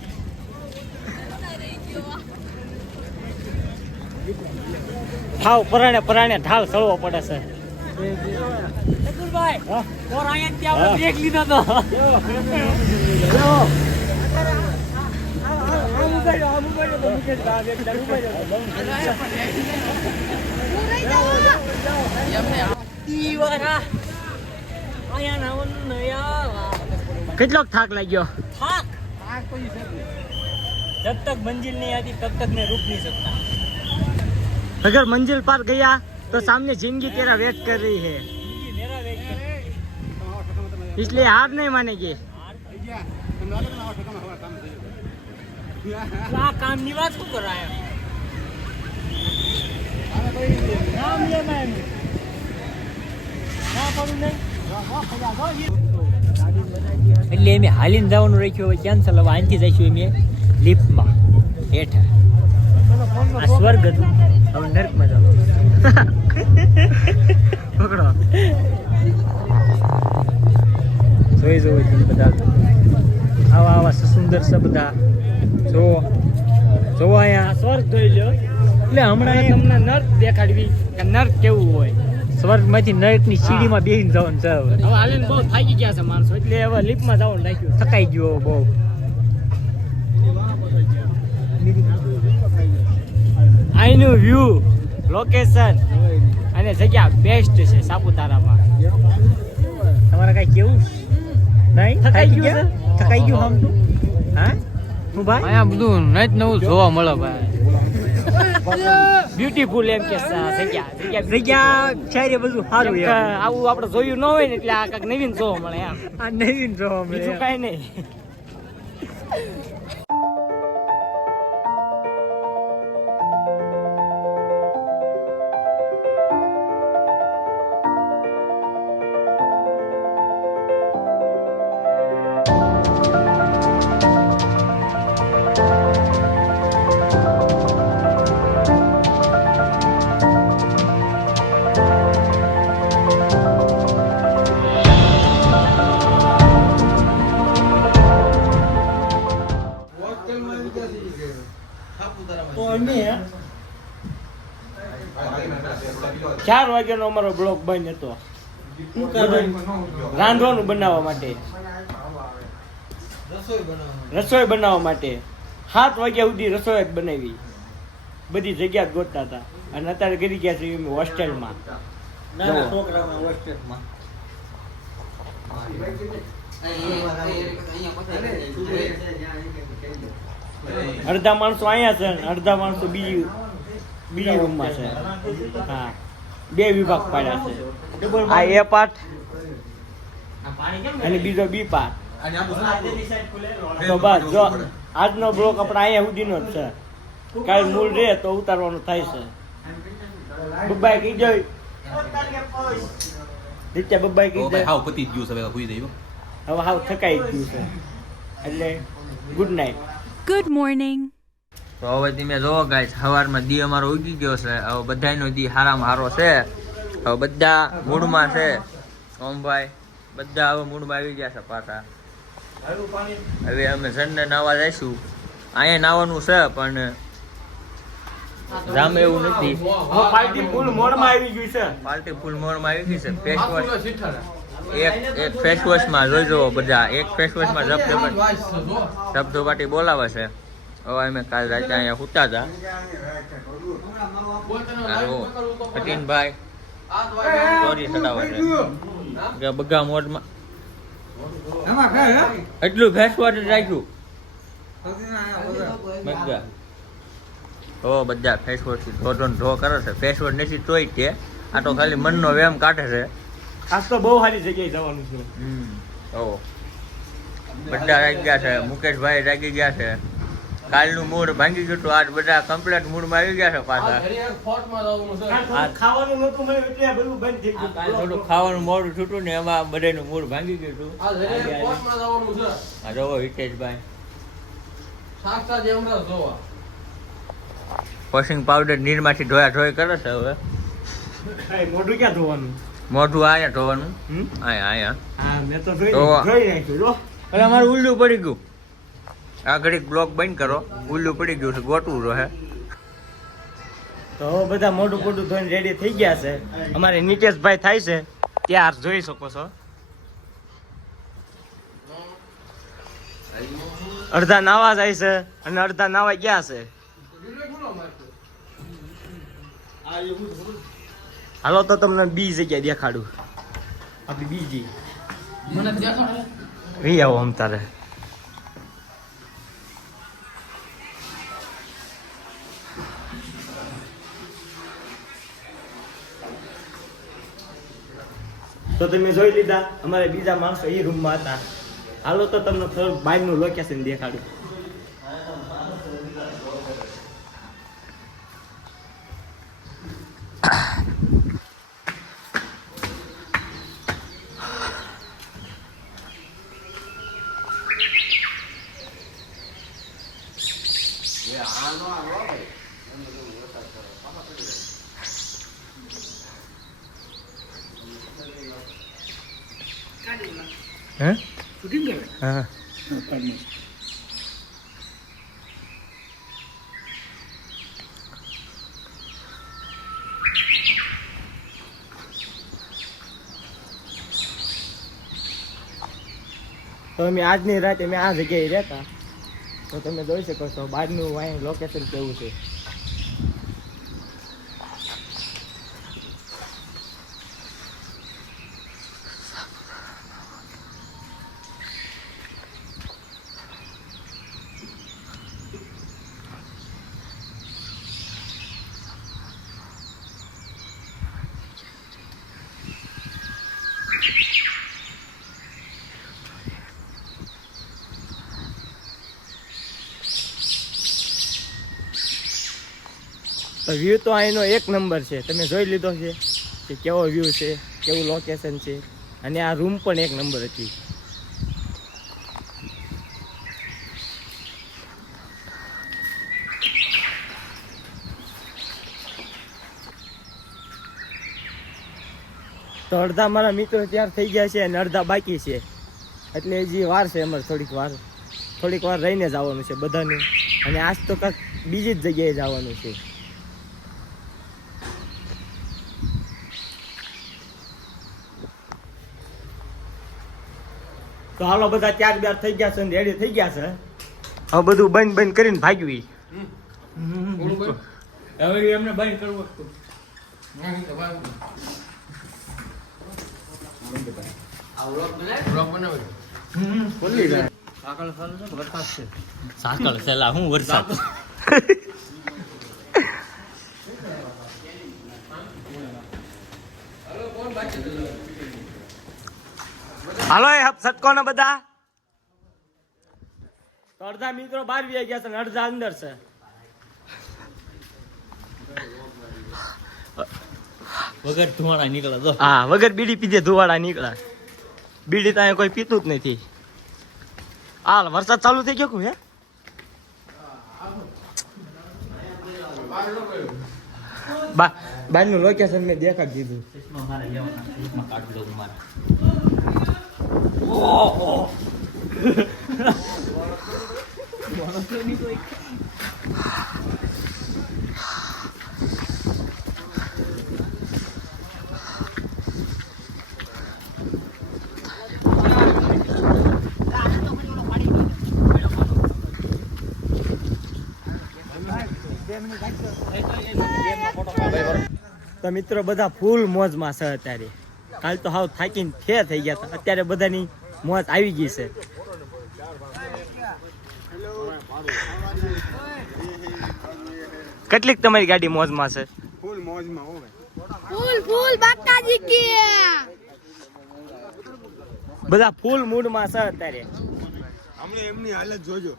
થાવ પરાણે ઢાળ સળવો પડે છે. બ્રેક લીધો તો કેટલોક થાક લાગ્યો? जब तक मंजिल नहीं आती तब तक मैं रुक नहीं सकता. अगर मंजिल पार गया तो सामने जिंदगी तेरा वेट कर रही है, इसलिए हार नहीं मानेगी. આ કામ ની વાત શું કરાય? નામ લે મેં ના પડું નહીં. એટલે એમ હાલીને જવાનું રાખ્યું હવે કેન્સલ. હવે અહીંથી જઈશું એમ લિફ્ટમાં હેઠા. આ સ્વર્ગ હતું, હવે નર્કમાં જવાનું. પકડો જોઈ જોઈ તમે બધા આવા આવા સુંદર છે બધા. જો જોવો અહીંયા સ્વર્ગ જોઈ લો. એટલે હમણાં તમને નર્ક દેખાડવી કે નર્ક કેવું હોય. સ્વર્ગમાંથી નર્કની સીડીમાં બેસીને જવાનું છે. હવે હાલીને બહુ થાકી ગયા છે માણસો, એટલે હવે લિફ્ટમાં જવાનું રાખ્યું. થકાઈ ગયો બહુ. અહીંનું વ્યૂ, લોકેશન અને જગ્યા બેસ્ટ છે સાપુતારામાં. તમારે કઈ કેવું નહીં? થકાઈ ગયું છે? થકાઈ ગયું આમ તું? હા હું ભાઈ અહીંયા બધું નત નવું જોવા મળે ભાઈ. બ્યુટીફુલ એમ કે જગ્યા છે બધું સારું. આવું આપણે જોયું ન હોય ને એટલે આ કાંઈક નવીન જોવા મળે એમ. આ નવીન જોવા મળે, બીજું કાંઈ નહીં. તો અમે 4 વાગ્યાનો અમારો બ્લોક બંધ હતો. રાંધવાનું બનાવવા માટે, રસોઈ બનાવવા માટે 7 વાગ્યા સુધી રસોઈ જ બનાવી. બધી જગ્યા જ ગોતતા હતા અને અત્યારે કરી ગયા છે હોસ્ટેલમાં. અડધા માણસો અહીંયા છે, અડધા માણસો બીજી રૂમમાં છે. હા, 2 વિભાગ પાડ્યા છે. આ એ પાર્ટ અને બીજો બી પાર્ટ. તો બસ જો આજનો બ્લોક આપણે અહીંયા સુધીનો જ છે. કાંઈ મૂળ રહે તો ઉતારવાનું થાય છે. બબ્બાઈ કઈ જાય નિત્યા, બબ્બાઈ કઈ જાય. હાવ પતી જ ગયું છે, હવે હુઈ જઈએ. હવે હાવ થકાઈ ગયું છે, એટલે ગુડ નાઇટ. Good morning. તો હવે તમે જોવો ગાઈસ, સવારમાં દી અમારો ઉગી ગયો છે. હવે બધાનો દી હારામાં હારો છે. હવે બધા મૂડમાં છે. ઓમભાઈ બધા હવે મૂડમાં આવી ગયા છે પાછા. હવે અમે સનને નાવા જઈશું. અહીંયા નાવાનું છે પણ રામ એવું નથી. પાર્ટી ફૂલ મોડમાં આવી ગઈ છે. પાર્ટી ફૂલ મોડમાં આવી ગઈ છે. ફેસ વોશ એક ફેસ વોશમાં જોઈ જુઓ બધા. એક ફેસ વોશમાં શબ્દોપાટી બોલાવે છે. હવે અમે કાલ રાતે અહીંયા સૂતા હતા. કઠિનભાઈ સોરી ચડાવે છે કે બગા મોડમાં એટલું ફેસ વોશ રાખ્યું. બગા હો બધા ફેસ વોશ ધો કરે છે. ફેસ વોશ નથી તોય તે આ તો ખાલી મનનો વેમ કાઢે છે. આજ તો બહુ સારી જગ્યાએ જવાનું છે. ઓ બધા રાગી ગયા છે. મુકેશભાઈ રાગી ગયા છે. કાલનું મૂડ ભાંગી ગયું હતું. આજ બધા કમ્પ્લીટ મૂડમાં આવી ગયા છે પાછા. ખાવાનું નહોતું મળ્યું એટલે આ બધું બંધ થઈ ગયું. થોડું ખાવાનું મોડું છૂટું ને એમાં બધાનું મૂડ ભાંગી ગયું હતું. આ જોવો હિતેશભાઈ વોશિંગ પાવડર નીરમાંથી ધોઈ કરે છે. હવે મોઢું ક્યાં ધોવાનું? મોઢું અહીંયા ધોવાનું. અહીંયા હા, મેં તો જોઈ નાખ્યું. જો એટલે અમારું ઉલ્લું પડી ગયું. આ ઘડીક બ્લોક બંધ કરો. ઉલ્લું પડી ગયું છે, ગોટવું રહે. તો હવે બધા મોઢું મોઢું ધોઈને રેડી થઈ ગયા છે. અમારે નીતેશભાઈ થાય છે ત્યાર જોઈ શકો છો. અડધા નાવા જાય છે અને અડધા નાવા ગયા છે. હાલો તો તમને બી જગ્યાએ દેખાડું. આપણી બીજી વી આવો આમ તારે. તો તમે જોઈ લીધા અમારે બીજા માણસો એ રૂમમાં હતા. હાલો તો તમને થોડું બહારનું લોકેશન દેખાડું. હે? હા. તો અમે આજની રાતે અમે આ જગ્યાએ રહેતા, તો તમે જોઈ શકો છો બહારનું અહીં લોકેશન કેવું છે. તો વ્યૂ તો અહીંનો એક નંબર છે. તમે જોઈ લીધો છે કે કેવો વ્યૂ છે, કેવું લોકેશન છે, અને આ રૂમ પણ એક નંબર હતી. તો અડધા મારા મિત્રો તૈયાર થઈ ગયા છે અને અડધા બાકી છે, એટલે હજી વાર છે. અમારે થોડીક વાર રહીને જવાનું છે બધાને, અને આજ તો કાંઈક બીજી જ જગ્યાએ જવાનું છે. તો હાલો બધા ચાર બાર થઈ ગયા છે, રેડી થઈ ગયા છે. હવે બધું બંધ કરીને ભાગવી. હવે એમને બંધ કરવું હતું. સાકળ સેલા હું વરસાદ. હાલો એ સટકો ને બધા. તો અડધા મિત્રો બહાર વી ગયા છે ને અડધા અંદર છે. વગર ધુવાડા નીકળે તો. હા, વગર બીડી પીધે ધુવાડા નીકળ્યા. બીડી તો અહીંયા કોઈ પીતું જ નથી. હાલ વરસાદ ચાલુ થઈ ગયો હે. બહારનું લોકેશન મેં દેખાડી દીધું. મારે લેવાના કાઢ દઉં મારે. તો મિત્રો બધા ફૂલ મોજમાં છે અત્યારે. કાલ તો હાવ થાકીને ફેર થઈ ગયા હતા, અત્યારે બધાની મોજ આવી ગઈ છે. કેટલીક તમારી ગાડી મોજમાં છે? ફૂલ બાકાજી કે બધા ફૂલ મૂડમાં છે અત્યારે. હમણાં એમની હાલત જોજો,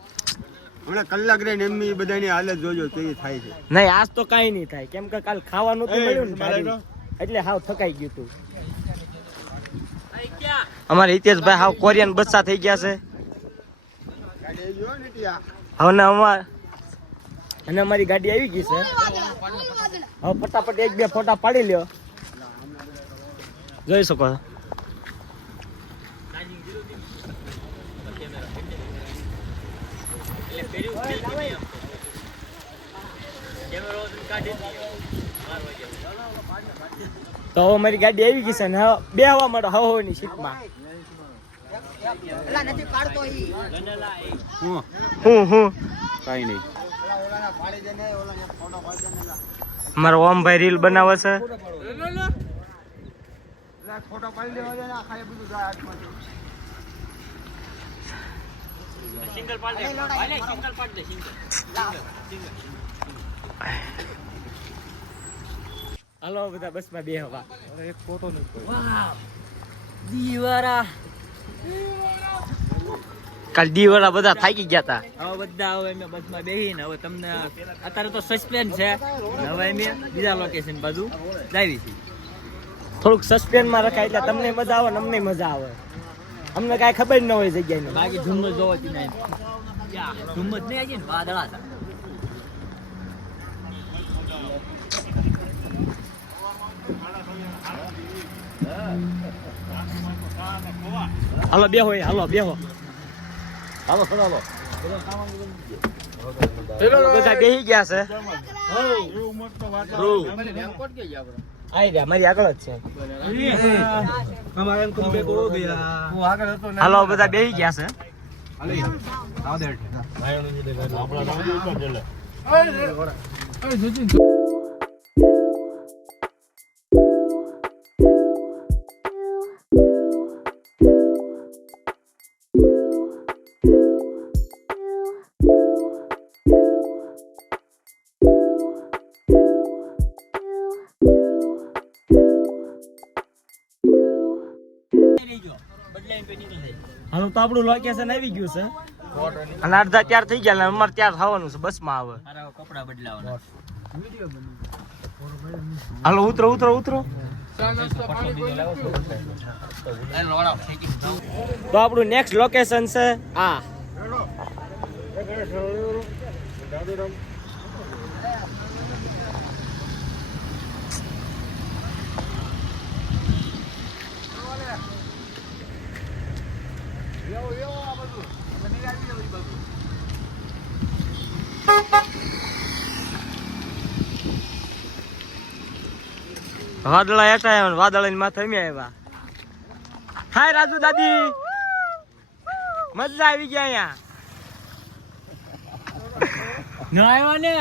હમણાં કલાક રહીને એમની બધાની હાલત જોજો કેવી થાય છે. નહીં, આજ તો કાંઈ નહીં થાય, કેમ કે કાલ ખાવાનું તો મળ્યું ને સારું, એટલે હાવ થકાઈ ગયું હતું. અમારે હિતેશભાઈ હાવ કોરિયન બચ્ચા થઈ ગયા છે. હવે અને અમારી ગાડી આવી ગઈ છે. હવે ફટાફટ એક બે ફોટા પાડી લ્યો. જોઈ શકો છો. તો હવે મારી ગાડી આવી ગઈ છે ને હવે બે હવા મળો હવાની સીટમાં. હું કઈ નહીં. મારો ઓમભાઈ રીલ બનાવે છે. ફોટો પાડી દેવા દે ને આ ખાલી બધું જાય હાથમાંથી. સિંગલ પાડ દે ભાઈ, સિંગલ પાડ દે સિંગલ. હાલો બધા બસમાં બે હવા. એક ફોટો નથી. દીવારા કાલ દીવાળા બધા થાકી ગયા હતા. હવે બધા હવે અમે બસમાં બેસીને હવે તમને અત્યારે તો સસ્પેન્સ છે અને હવે અમે બીજા લોકેશન બાજુ જાવી છીએ. થોડુંક સસ્પેન્સમાં રખાય એટલે તમને મજા આવે ને અમને મજા આવે. અમને કાંઈ ખબર ન હોય જગ્યાની. બાકી ધુમ્મસ જોવો જ નહીં. ધુમ્મસ નહીં આવી ને વાદળા હતા. હાલો બેહો એ, હાલો બેહો. હાલો ચલો બધા બેહી ગયા છે. આઈ રહ્યા મારી આગળ જ છે. હાલો બધા બેહી ગયા છે. હાલો તો આપણું લોકેશન આવી ગયું છે અને અડધા તૈયાર થઈ ગયા. અમારે તૈયાર થવાનું છે, બસમાં આવે. મારા કપડા બદલાવાના. હાલો ઉતરો ઉતરો ઉતરો. તો આપણું નેક્સ્ટ લોકેશન છે આ. વાદળા હેઠા આવ્યા, વાદળાની માથે અમે આવ્યા. હાય રાજુ દાદી, મજા આવી ગયા અહીંયા. ના આવ્યા ને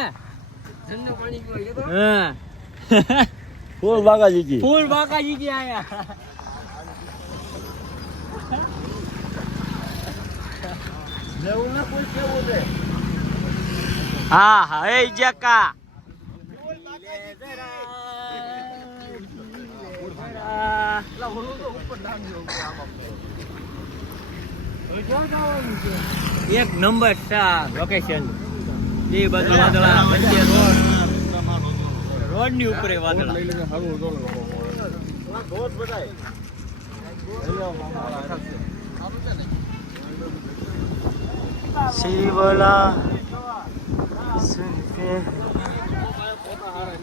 હા ફૂલ બાગાજી ફૂલ બાકાજી થી આયા. હા હા એ જકા. એક નંબર લોકેશન. એ બધું વાદળા વચ્ચે રોડ ની ઉપર વાદળા.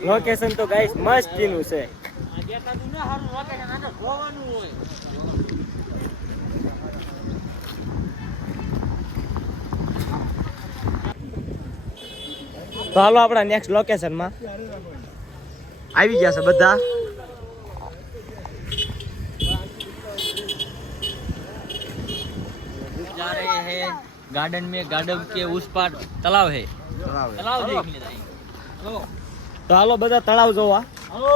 લોકેશન તો ગાઈસ મસ્ત નું છે. તો હાલો આપણા નેક્સ્ટ લોકેશન માં આવી ગયા છે બધા. जा रहे हैं गार्डन में. गार्डन के उस पार तालाब है. तालाब देखने जाएंगे. તો હાલો બધા તળાવ જોવા. हेलो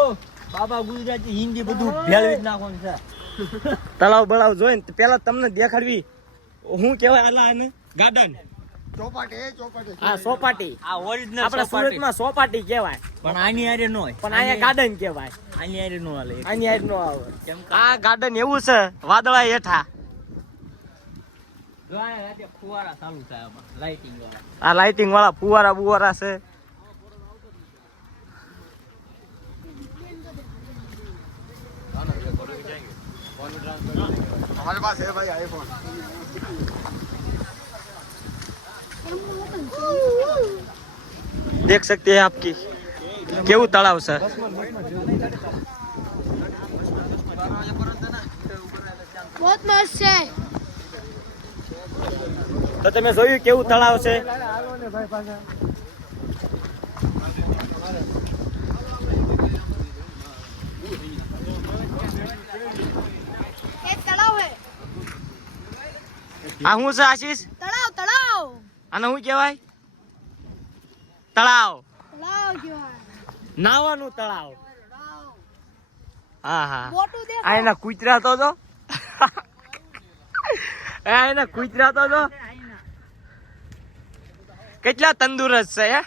बाबा गुजराती हिंदी બધું ભેળવી નાખવાનું છે. તળાવ બળાવ જોઈને તો પેલા તમને દેખાડવી હું કહેવાય અલા એને ગાર્ડન. હા સોપાટી. આ ઓરિજિનલ આપણા સુરતમાં સોપાટી કહેવાય પણ આની આરે નો હોય. પણ અહીંયા ગાર્ડન કહેવાય. આની આરે નો હાલે. આની હાઈટ નો આવે. કેમ કે આ ગાર્ડન એવું છે વાદળા હેઠા. જો આ રાતે ફુવારા ચાલુ થાય આમાં લાઇટિંગ વાળા. આ લાઇટિંગ વાળા ફુવારા બુવારા છે. हमारे पास है भाई आईफोन. देख सकते हैं आपकी केवू तलाव છે. बहुत मस्त છે. તો તમે જોયું કેવું તળાવ છે. એક તળાવ હે. આ શું છે આશીષ? તળાવ તળાવ આને શું કહેવાય? તળાવ. તળાવ કહેવાય. નાવાનું તળાવ. હા હા. મોટું દેખો. આ એના કૂતરા તો જો. આ એના કૂતરા તો જો. કેટલા તંદુરસ્ત છે હે.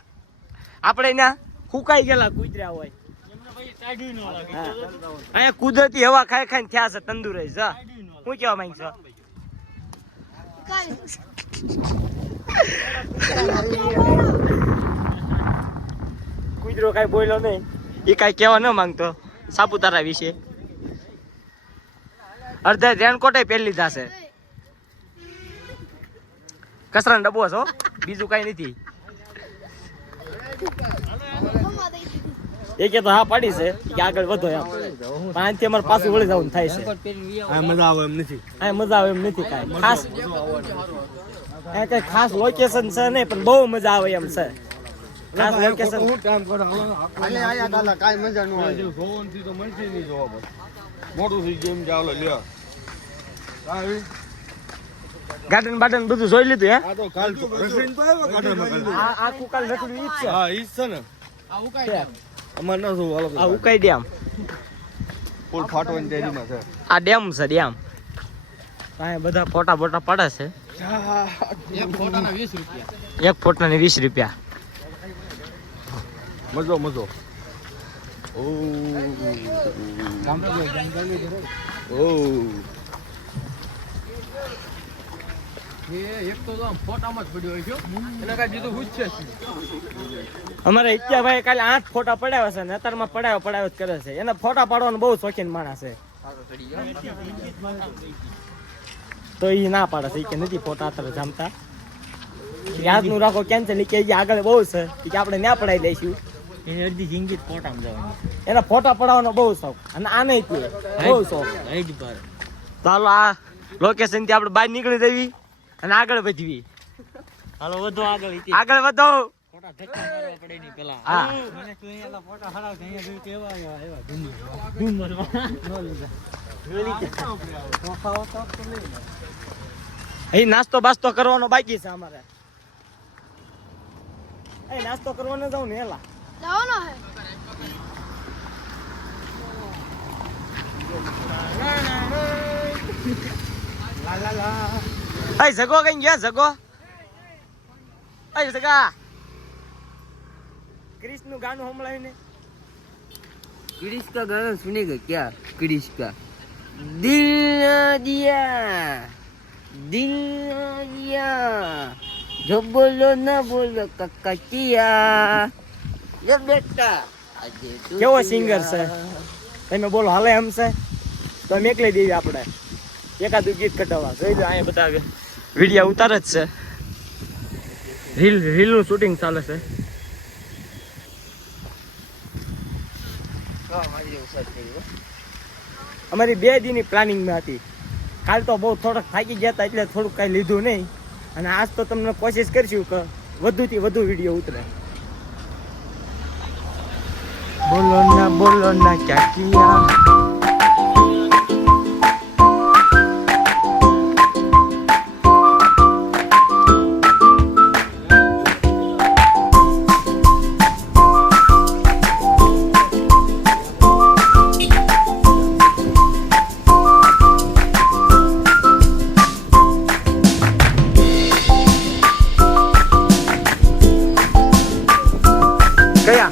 આપણે એના ફૂકાઈ ગયેલા કૂતરા હોય અહીંયા કુદરતી હવા ખાઈ ખાઈને થયા છે તંદુરસ્ત. જા શું કહેવા માંગ છો? કુદરો કાંઈ બોલ્યો નહીં, એ કાંઈ કહેવા ન માંગતો સાપુતારા વિશે. અડધા રેનકોટ પહેરી લીધા છે. કચરાનો ડબ્બો છો, બીજું કાંઈ નથી. એ કે તો હા પાડી છે કે આગળ વધો એમ, પણ આનાથી અમારે પાછું વળી જવાનું થાય છે. મજા આવે એમ નથી. આ મજા આવે એમ નથી કાંઈ ખાસ. આ કઈ ખાસ લોકેશન છે નહીં, પણ બહુ મજા આવે એમ છે. ખાસ લોકેશન આલે આયા ગાલા કાઈ મજા ન આવે. જોવનથી તો મનથી નહીં જોવા બસ. મોટું થઈ ગયું એમ ચાલો લ્યો. આવી ગાર્ડન બાર્ડન બધું જોઈ લીધું હે? આ તો કાલ તો રખડીને તો આવ્યો ગાર્ડનમાં. આ આખું કાલ રખડ્યું ઈ જ છે. હા ઈ જ છે ને. અમાર ન શું હાલો. આ ઉકાઈ ડેમ, પુલ ફાટવાની તૈયારીમાં છે. આ ડેમ છે ડેમ. આ બધા ફોટા બોટા પડે છે. એક ફોટાના 20 રૂપિયા. એક ફોટાને 20 રૂપિયા. મજો મજો. ઓ ઓ એક તો આમ ફોટામાં જ પડ્યો હોય છે એના કાંઈ બીજું પૂછશે જ. અમારે ઇત્યાભાઈ કાલે 8 ફોટા પડાવ્યા છે ને અત્યારમાં પડાવ્યો જ કરે છે. એના ફોટા પાડવાનો બહુ શોખીન માણસ છે. તો એ ના પાડે છે કે નથી ફોટા અત્યારે જમતા. યાદનું રાખો કેન્સલ કે આગળ બહુ છે કે આપણે ના પડાવી દઈશું. એની અડધી જિંદગી ફોટામાં જવાની. એના ફોટા પડાવવાનો બહુ શોખ, અને આ નહીં તે બહુ શોખ. ચાલો આ લોકેશન થી આપણે બહાર નીકળી જવી અને આગળ વધવી. હાલો વધો આગળ વધો. હા અહીં નાસ્તો બાસ્તો કરવાનો બાકી છે અમારે. નાસ્તો કરવાનો જાઉં ને એલા જવાનો હે. જગો કઈ ગયા જગો? જગા ક્રિશ નું ગાનું સંભળાયું ને? क्रिश का गाना सुनेगा क्या? क्रिश का दिल ना दिया जो बोलो ना बोलो काका किया ये बेटा કેવો સિંગર છે તમે બોલો હાલે એમ છે તો અમે એકલી દેવી આપણે એકાદું ગીત કટાવવા. જોઈ લો અહીંયા બધા વિડીયો ઉતારે જ છે. રીલનું શૂટિંગ ચાલે છે. અમારી 2 દીની પ્લાનિંગમાં હતી. કાલ તો બહુ થોડોક થાકી ગયા હતા એટલે થોડુંક કાંઈ લીધું નહીં, અને આજ તો તમને કોશિશ કરશું કે વધુથી વધુ વિડીયો ઉતરે. બોલો ના ક્યાં કિયા. કયા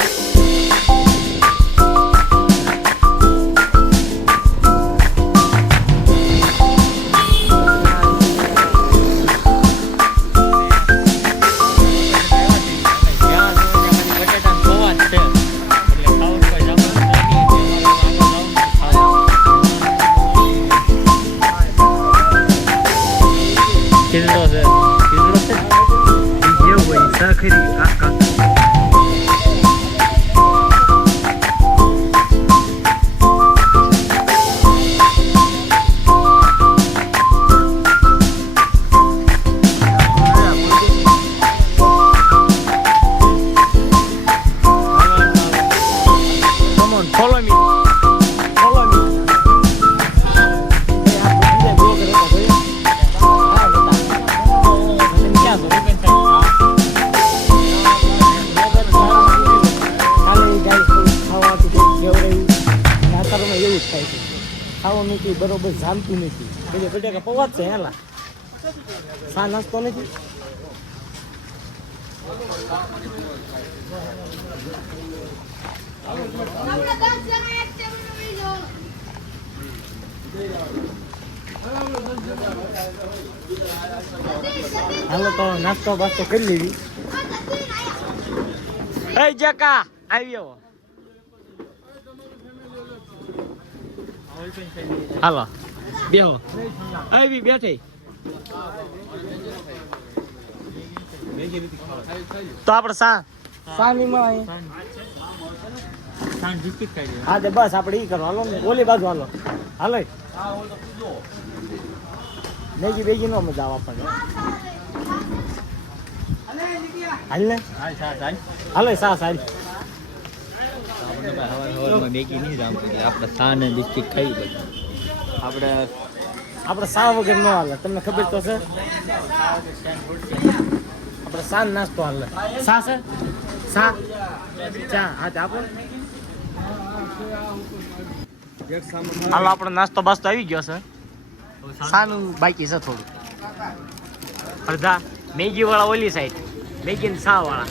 ખાવાનું કઈ બરોબર જામતું નથી. એટલે બટાકા પૌવા જ છે હેલા, ચા નાસ્તો નથી. આપણે 10 જણા એક ટેબલ પર બેસી જવાનું. હાલો તો નાસ્તો બાસ્તો કરી લેવી. એ જકા આવ્યો. હાલો બેહો. આવી બેઠી તો આપણે સાનીમાં હા તે બસ આપણે ઈ કરો. હાલો ને ઓલી બાજુ હાલો. હાલો મેગી બેગી નો મજા આવે આપણને. હાલ ને હાલો સા સારી મેગી નહીં જામ આપણે સા ને બિસ્કિટ ખાઈ બધા. આપણે સા વગર ન હાલે. તમને ખબર તો છે આપણે સા નાસ્તો હાલે. સા છે સા ચા હા તે આપો. હાલો આપણો નાસ્તો બાસ્તો આવી ગયો છે. સાનું બાકી છે થોડું. અડધા મેગી વાળા ઓલી સાઈડ, મેગી ને સા વાળા.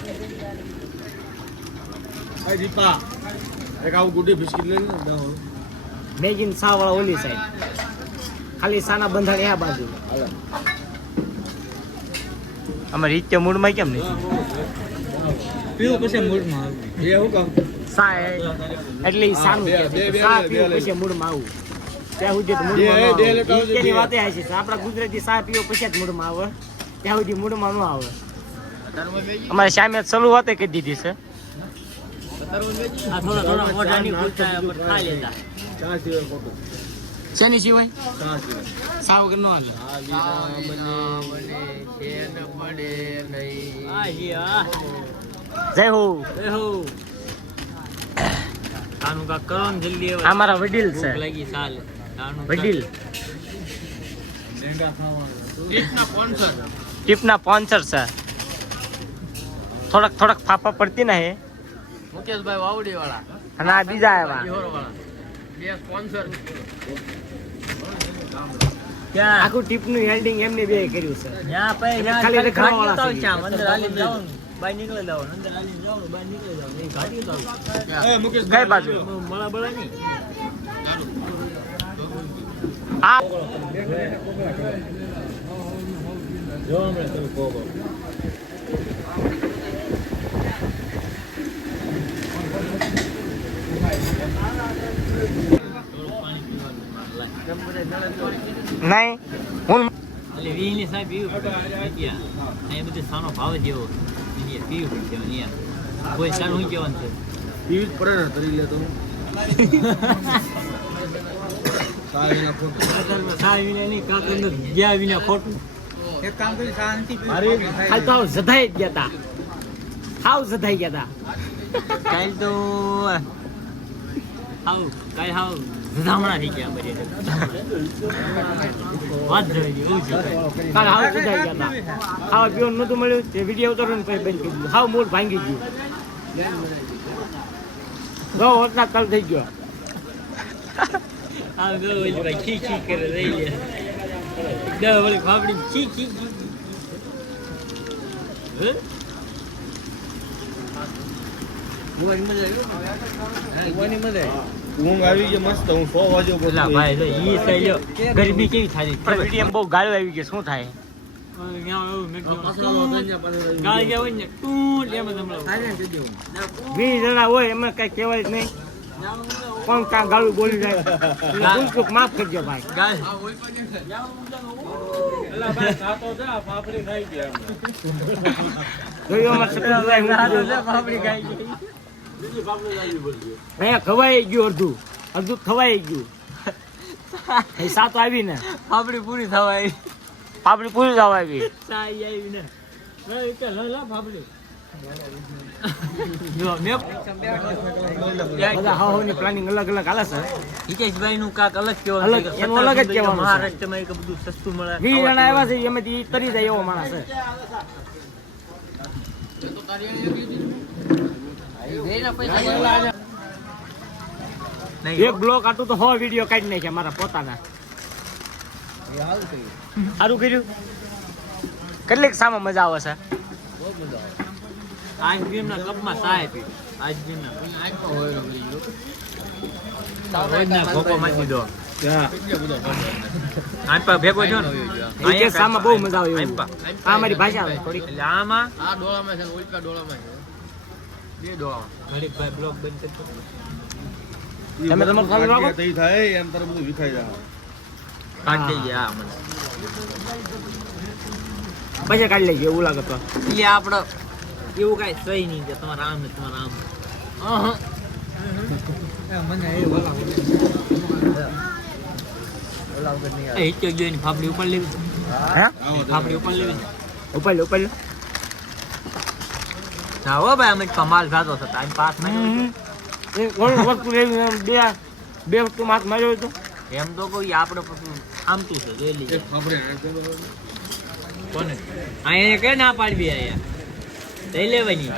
એ દીપા એક આવું ગુડી બિસ્કિટ લઈ લે. મેગી ને સા વાળા ઓલી સાઈડ, ખાલી સાના બંધાણ આ બાજુ. અમારી રીતે મૂડમાં કેમ નહીં પીવું પછી મૂડમાં એ હું કહું સા એટલે ઈ સાનું કહે છે. સા પીવું પછી મૂડમાં આવું. ત્યાં સુધી તો મૂડમાં ન આવે. ઈ વાતે આ છે. આપણા ગુજરાતી સા પીવો પછી જ મૂડમાં આવે. ત્યાં સુધી મૂડમાં ન આવે. અમારે સામે શરૂઆત કરી દીધી છે. થોડા મોઢાની પૂછતા ખાઈ લેતા. ચા સિવાય ખોટું. શેની સિવાય ચા સિવાય સા વગર ન હાલે. જય હો કાનું કા કરો ને જલ્દી. આ મારા વડીલ છે. લાગી સાલ વડીલ ટીપના સ્પોન્સર છે. થોડક ફાફા પડતી ને હે મુકેશભાઈ વાવડી વાળા અને આ બીજા આવ્યા. બે સ્પોન્સર આખું ટીપનું હેલ્ડિંગ એમને બે કર્યું છે. ત્યાં પછી ખાલી રખડવાવાળા છે. અંદર હાલી જાવ બાય નીકળી જાવ અંદર હાલી જાવ બાય નીકળી જાવ એ ગાડી જાવ એ મુકેશ કઈ બાજુ મળા બળા નહીં આ જો હમણાં તમે કહો નહીં હું એટલે વીની સાહેબ પીવું પડે અહીંયા બધું સાનો ભાવ જેવો અહીંયા પીવું પડશે અહીંયા કોઈ સારું શું કહેવાનું છે પીવી જ પડે ને તરી લે તો ચા વિના ખોટું. સા વિના નહીં કાકર ગયા વિના ખોટું એક કામ કરી શાંતિ ખાલી તો હાવ જધાઈ જ ગયા તા. હાવ જધાઈ ગયા તા. કાલ તો હાવ કાલ હાવ જધામણા થઈ ગયા બધી વાત રહી ગઈ એવું છે કાલ હાવ જધાઈ ગયા તા. ખાવા પીવાનું નતું મળ્યું તે વિડીયો ઉતારવાનું પછી બંધ કરી દીધું. હાવ મૂળ ભાંગી ગયું. ગૌ હોતના તલ થઈ ગયો. આ ગયો એટલે ભાઈ ખી ખી કરે રહી લે દહ વળી ફાફડી ખી ખી હે ઊંઘ આવી ગઈ મસ્ત. હું 100 વાગ્યો પેલા ભાઈ તો ઈ થઈ લ્યો ગરમી કેવી થાય પણ વિડીયો બહુ ગાળો આવી ગયો. શું થાય? ગાય ગયા હોય ને ટૂટ એમ જ હમણાં 20 જણા હોય એમાં કઈ કહેવાય જ નહીં. કોણ કાં ગાળું બોલી જાય એટલે ભૂલચૂક માફ કરજો ભાઈ. ગાય જોયું અમારે સકલભાઈ હું કીધું. ફાફડી ખાઈ ગઈ અહીંયા ખવાઈ ગયું અડધું ખવાઈ ગયું. એ સાત આવી ને ફાફડી પૂરી થવા આવી પાપડી પૂરી જવા આવી. સાઈ આવી ને ફાફડી જો મેં બધા હાવની પ્લાનિંગ અલગ અલગ હાલે છે. હિતેશભાઈ નું કાક અલગ કહેવાનું અલગ, છે કે એનું અલગ જ કહેવાનું છે. મહારાષ્ટ્રમાં એક બધું સસ્તું મળે 20 જણા આવ્યા છે એમાંથી ઈ તરી જાય એવો માણસ છે. એક બ્લોક આટું તો 100 વિડીયો કાઢી નાખ્યા મારા પોતાના. સારું કર્યું. કેટલીક સામે મજા આવે છે. આઈસ્ક્રીમ ના કપમાં ચાય પી આઈસ્ક્રીમ ના ભોકો મારી દો આંપા ભેગો છો ને એ કે સામાં બહુ મજા આવે એવું. આ મારી ભાષા આવે થોડી. એટલે આમાં આ ડોળામાં છે ને ઉલ્કા ડોળામાં છે બે ડોળા ઘડીક ભાઈ બ્લોગ બંધ કરજો તમે તમારું ચાલુ રાખો. તઈ થાય એમ તારે બધું વિખાઈ જાય કાઢી ગયા મને પછી કાઢી લેજો એવું લાગે તો. એટલે આપણો એવું કાંઈ સહી નહીં કે તમારા આમ ને તમારા આમ હિચકો ગયો એની ફાફડી ઉપર લેવી હે ફાફડી ઉપર લેવી ઉપર લે ઉપર લે. ના હો ભાઈ અમે કમાલ થતો હતો ટાઈમ પાસ નહીં એ કોણ વસ્તુ લેવી એમ બે વસ્તુ માથ માર્યો હતો. એમ તો કોઈ આપણે પછી આમતું છે જોઈ લઈએ આપણે કોને અહીંયા કઈ ના પાડવી અહીંયા લઈ લેવાની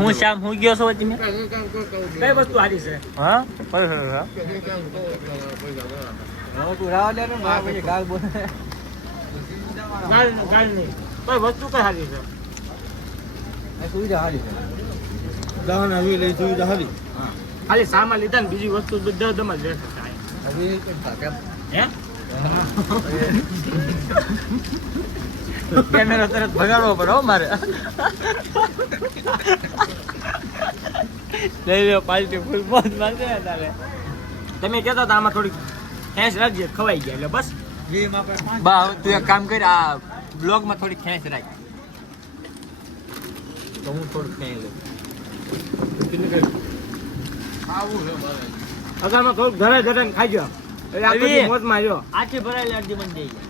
હું શ્યામ હું ગયો છો તમે કઈ વસ્તુ હારી છે? હા તું રાવા દે ને પછી ગાલ બોલે. ગાલ નહીં કઈ વસ્તુ કઈ હારી છે? સુવિધા હારી છે. દાન આવી લઈ સુવિધા હારી ખાલી સામાન લીધા ને બીજી વસ્તુ બધા દમાં જ રહેશે. હે કેમેરો તરત ભગાડવો પડે હો મારે લઈ લો પાલટી ફૂલ મોજ મારશે ને તારે તમે કહેતા હતા આમાં થોડીક ખેંચ રાખજે ખવાઈ ગયા એટલે બસ. બા હવે તું એક કામ કર આ બ્લોગમાં થોડી ખેંચ રાખ તો હું થોડુંક ખેંચ લઉં અગામાં થોડુંક ધરે ધરે ને ખાઈ એટલે આખો દી મોજમાં રહ્યો. આખી ભરાયેલી અડધી બની જઈ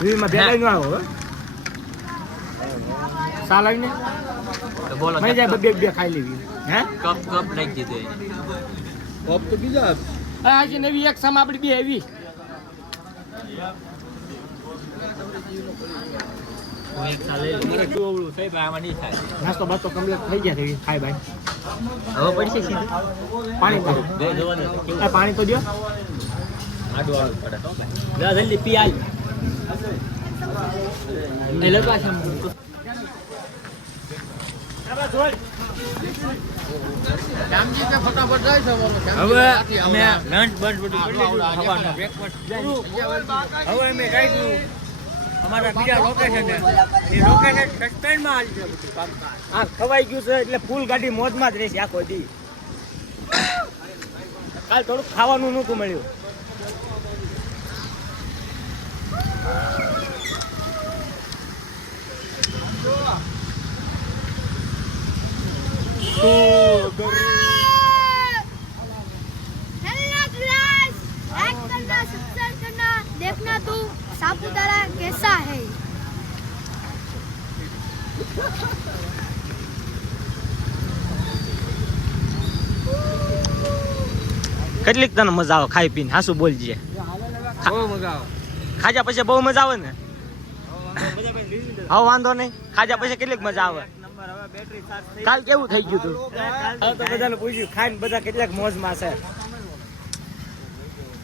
વીમાં ભેગાઈ ન આવ્યો હવે. સાલ આવીને તો બોલો મળી જાય બે બે ખાઈ લેવી. હે કપ કપ નાખી દીધો એને. કપ તો બીજા આજે નવી એક સામ આપડી બે એવી હું એક સાલ લઈ લઉં. મને કેવું ઓલું થઈ ભાઈ આમાં નહીં થાય નાસ્તો બાસ્તો કમ્પ્લીટ થઈ ગયા થઈ ખાઈ ભાઈ. હવે પડશે સીધું પાણી દો. બે જવા દે કેવું આ પાણી તો દો. આડું આડું પડે જા જલ્દી પી આલ એ લગા છે ફટાફટ જાય છે હવે અમે લંચ બંચ બધું કરી લીધું ખાવાનું બ્રેકફાસ્ટ હવે અમે કાઢ્યું અમારા બીજા લોકેશન એ લોકેશન સસ્પેન્ડમાં આવી છે બધું કામકાજ આ ખવાઈ ગયું છે એટલે ફૂલ ગાડી મોજમાં જ રહેશે આખો દી. કાલ થોડુંક ખાવાનું નહોતું મળ્યું. हेलो क्लास लाइक करना सब्सक्राइब करना देखना तू सापुतारा कैसा है. કેટલીક તને મજા આવે ખાઈ પીને હાસુ બોલજે. બહુ મજા આવે ખાજા પછી બહુ મજા આવે ને? હા વાંધો નહીં. ખાજા પછી કેટલીક મજા આવે? કાલ કેવું થઈ ગયું તું? હવે તો બધાને પૂછ્યું ખાઈને બધા કેટલાક મોજમાં છે.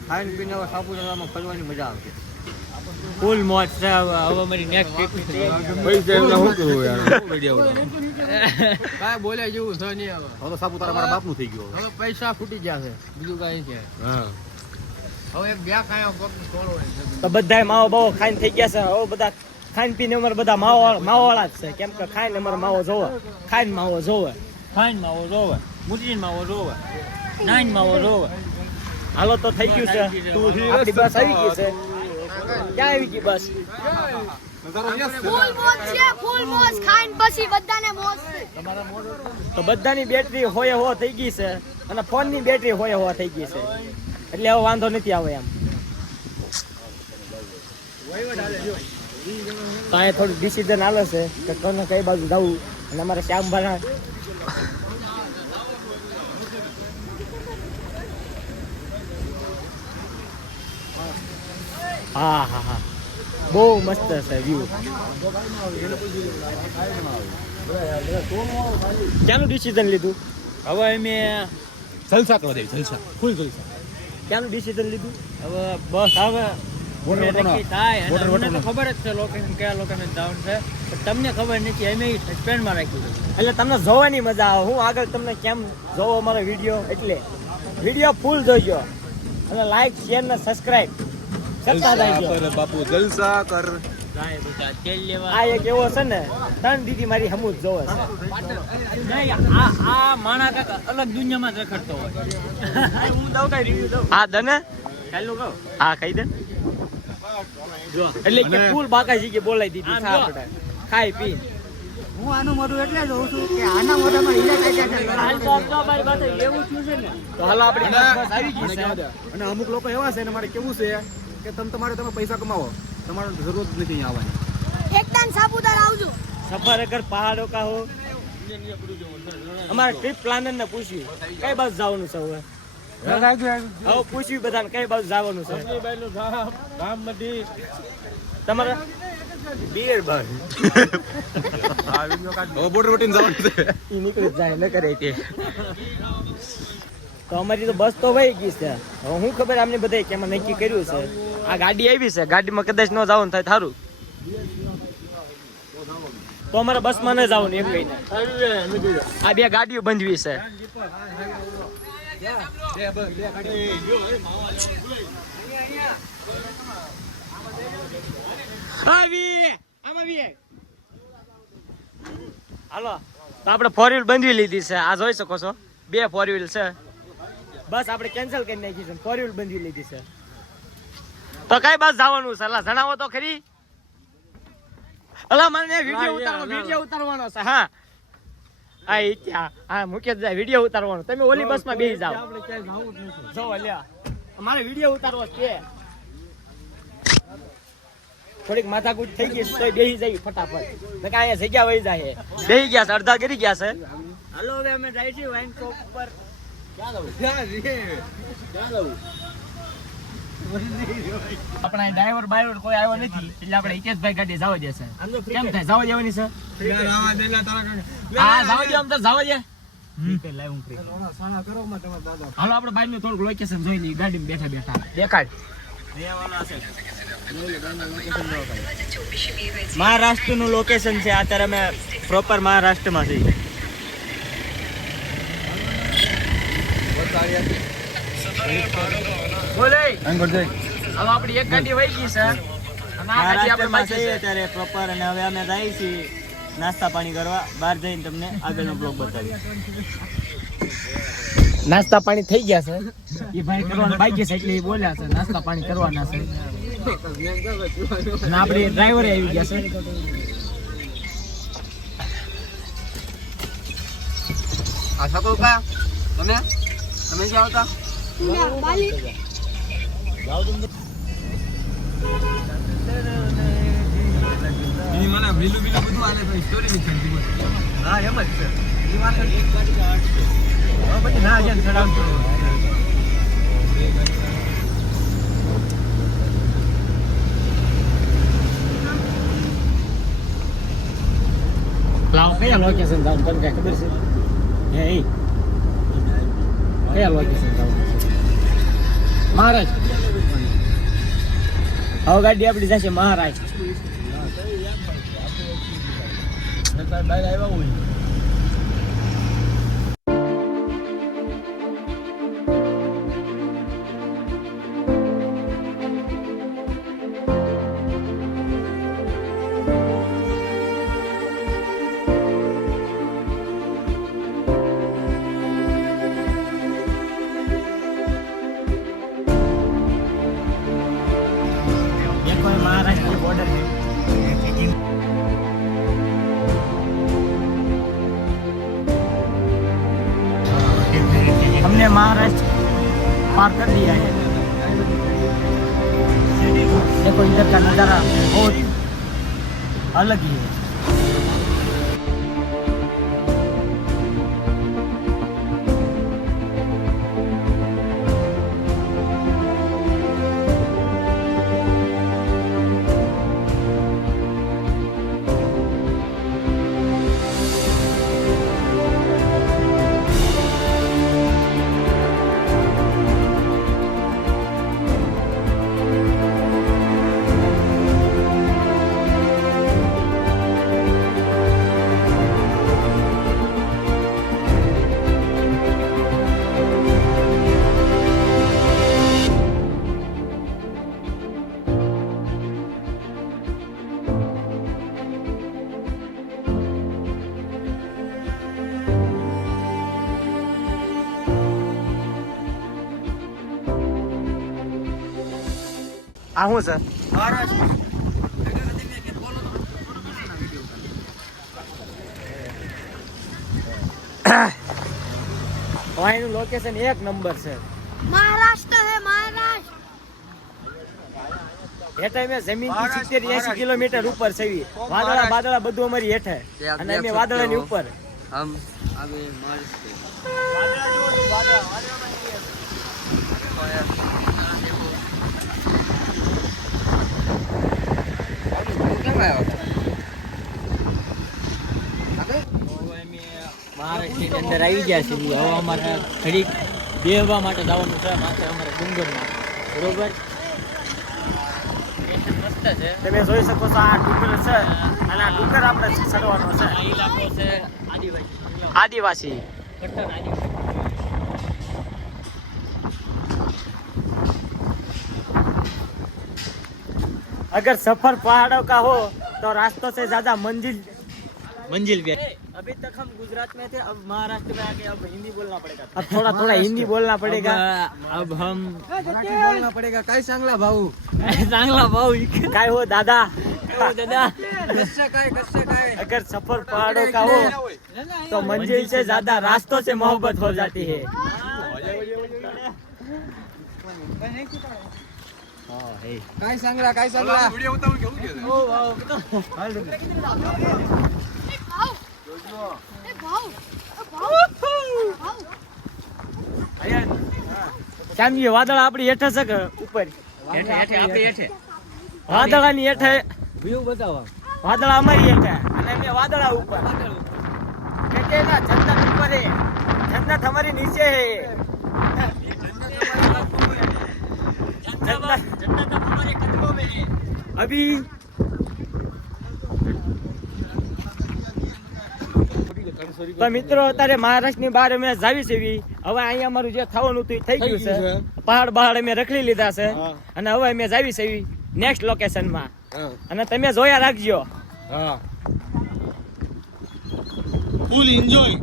ખાઈને પીને હવે સાપુતારામાં ફરવાની મજા આવશે ફૂલ મોજ છે હવે મારી નેક્સ્ટ પિકનિક પૈસા એમને શું કરવું યાર કાંઈ બોલ્યા જેવું છે નહીં હવે હવે તો સાપુતારા મારા બાપનું થઈ ગયું હવે પૈસા ફૂટી ગયા છે બીજું કાંઈ છે હા હવે એક બે કાંઈ છોડો તો બધાય માવો બાવો ખાઈને થઈ ગયા છે. હવે બધા ખાઈને પીને અમારે બધા માવાવાળા જ છે. કેમ કે ખાઈને અમારે માવો જોવે, ખાઈને માવો જોવે. ખાઈને માવો રોવે મુજરીન માવો રોવે નાઈન માવો રોવે હાલો તો થઈ ગયું છે. આપણી બસ આવી ગઈ છે. ક્યાં આવી ગઈ બસ? ફૂલ મોજ છે, ફૂલ મોજ ખાઈને પછી બધાને મોજ છે. તો બધાની બેટરી હોય હો થઈ ગઈ છે અને ફોનની બેટરી હોય હો થઈ ગઈ છે એટલે હવે વાંધો નથી આવે એમ. તો અહીંયા થોડું ડિસિઝન હાલે છે કે કોને કઈ બાજુ જવું. અને અમારે શ્યામભાઈ હા હા હા બહુ મસ્ત છે વ્યૂ. ક્યાંનું ડિસિઝન લીધું? હવે અમે જલસા કરવા જઈએ, જલસા ફૂલ જલસા. ક્યાંનું ડિસિઝન લીધું? હવે બસ હવે બોર્ડર નક્કી થાય અને બોર્ડર અમને તો ખબર જ છે લોકેશન કયા લોકેશન જવાનું છે પણ તમને ખબર નથી અમે સસ્પેન્ડમાં રાખ્યું છે. એટલે તમને જોવાની મજા આવે. હું આગળ તમને કેમ જોવો અમારો વિડીયો, એટલે વિડીયો ફૂલ જોઈજો અને લાઈક શેર ને સબસ્ક્રાઇબ કરતા જલસા રહેજો. કર બાપુ, જલસા કર. જાય બધા તેલ લેવા આ એક એવો છે ને ત્રણ દીદી મારી હમું જ જોવે છે. નહીં આ માણા કાકા અલગ દુનિયામાં જ રખડતો હોય. હું દઉં કઈ રિવ્યુ દઉં હા દને ચાલુ કહું હા કહી દે. જો એટલે કે અને- ફૂલ બાકાજી કે બોલાવી દીધી આમ છે જો. આપણે ખાઈ પી. હું આનું મોઢું એટલે જોઉં છું કે આના મોઢામાં હીરા હાલ તો આમ તો અમારી પાસે એવું થયું છે ને તો હાલો આપણી બસ આવી ગઈ છે. અને અમુક લોકો એવા છે ને મારે કેવું છે કે તમે પૈસા કમાવો, તમારે જરૂર જ નથી અહીંયા આવવાની. એકદમ સાપુતારા આવજો. સફર અગર પહાડો કા હો. અમારા ટ્રીપ પ્લાનર ને પૂછ્યું કઈ બાજુ જવાનું છે હવે. હવે પૂછ્યું બધાને કઈ બાજુ જવાનું છે. તમારે બિયર બાર હવે બોર્ડર વટીને જવાનું છે. ઈ નીકળી જ જાય ન કરે તે. તો અમારી તો બસ તો વહી ગઈ છે. હવે હું ખબર આમને બધાય કે એમાં નક્કી કર્યું છે. આ ગાડી આવી છે, ગાડીમાં કદાચ ન જવાનું થાય થારું તો અમારે બસમાં ન જવાનું એમ કહીને આ બે ગાડીઓ બંધવી છે. હાલો તો આપણે 4 વ્હીલ બંધવી લીધી છે. આ જોઈ શકો છો 2 4 વ્હીલ છે. બસ આપણે કેન્સલ કરી નાખી છે, 4 વ્હીલ બંધવી લીધી છે. તો કઈ બસ જવાનું છે? અલા જણાવો તો ખરી. અલા મને વિડિયો ઉતારવાનો છે. હા આ ઈ ત્યાં હા મુકેશ જાય વિડિયો ઉતારવાનો. તમે ઓલી બસમાં બેસી જાઓ. જો લ્યા અમારે વિડિયો ઉતારવો છે. થોડીક માથાકૂટ થઈ ગઈ તો બેસી જઈ ફટાફટ. નકા અહીંયા જગ્યા વહી જાય. બેસી ગયા છે, અડધા કરી ગયા છે. હાલો હવે અમે જાય છીએ વાઇન શોપ પર. આપણા ડ્રાઈવર બાઈવર કોઈ આવ્યો નથી એટલે આપણે હિતેશભાઈ ગાડી જવા દેશે. કેમ થાય જવા દેવાની છે? હા જવા દે, આમ તો જવા દે. હાલો આપણે બાઈક નું થોડુંક લોકેશન જોઈ લઈએ ગાડીમાં બેઠા બેઠા. દેખાડ મહારાષ્ટ્રનું લોકેશન છે. અત્યારે અમે પ્રોપર મહારાષ્ટ્રમાં છીએ. બોલે હવે આપણી એક ગાડી વહી ગઈ છે અને આ ગાડી આપણે બાકી છે અત્યારે પ્રોપર. અને હવે અમે જઈએ છીએ નાસ્તા પાણી કરવા. બહાર જઈને તમને આગળનો બ્લોગ બતાવીએ. નાસ્તા પાણી થઈ ગયા છે. એ ભાઈ કરવાના બાકી છે એટલે એ બોલ્યા છે નાસ્તા પાણી કરવાના છે. અને આપણે ડ્રાઈવરે આવી ગયા છે. આશા તો કા તમે ક્યાં આવતા? બાલી મને બીલું બધું આલે તો સ્ટોરી ની ચડતી. હા એમ જ છે. ઈ વાત પછી ના જાય ચડાવતો. લાવ કયા લોકેશન જાવ તમને કઈ ખબર છે? હે કયા લોકેશન જાવ? મહારાષ્ટ્ર. હવે ગાડી આપણી જશે મહારાષ્ટ્ર. મહારાષ્ટ્ર બોર્ડર છે. हमने महाराष्ट्र पार कर दिया है. देखो इधर का नज़ारा बहुत अलग ही है. આ શું છે અહીંનું લોકેશન એક નંબર છે મહારાષ્ટ્ર હે મહારાષ્ટ્ર. હેઠે અમે જમીન થી 70-80 કિલોમીટર ઉપર છે વાદળા બાદળા બધું અમારી હેઠે અને અમે વાદળાની ઉપર હમ અબે મર્દ મહારાષ્ટ્રની અંદર આવી ગયા છે હવે અમારે ઘડીક બેહવા માટે જવાનું છે માથે અમારે ડુંગરમાં બરોબર મસ્ત છે તમે જોઈ શકો છો આ ડુંગર છે અને આ ડુંગર આપણે ચડવાનો છે આ ઇલાકો છે આદિવાસી કટ્ટર આદિવાસી अगर सफर पहाड़ों का हो तो रास्तों से ज्यादा मंजिल भी अभी तक हम गुजरात में थे अब महाराष्ट्र में आ गए अब हिंदी बोलना पड़ेगा अब थोड़ा थोड़ा हिंदी बोलना पड़ेगा अब हम बोलना पड़ेगा काय चांगला भाऊ चांगला भाऊ काय हो दादा दादा कसे काय अगर सफर पहाड़ों का हो तो मंजिल से ज्यादा रास्तों से मोहब्बत हो जाती है काय चांगला व्हिडिओ उतारून घेऊ घे એ ભાવ શ્યામજી વાદળ આપણી હેઠે છે કે ઉપર વાદળાની હેઠે વ્યૂ બતાવો વાદળા અમારી હેઠે અને અમે વાદળા ઉપર કે ના જન્નત ઉપર હે जन्नत हमारी नीचे है जन्नत हमारे कदमों में है अभी તો મિત્રો અત્યારે મહારાષ્ટ્રની બહાર અમે જાવી છે હવે અહીંયા અમારું જે થવાનું હતું એ થઈ ગયું છે પહાડ અમે રખડી લીધા છે અને હવે અમે જાવી છે નેક્સ્ટ લોકેશનમાં અને તમે જોયા રાખજો ફૂલ એન્જોય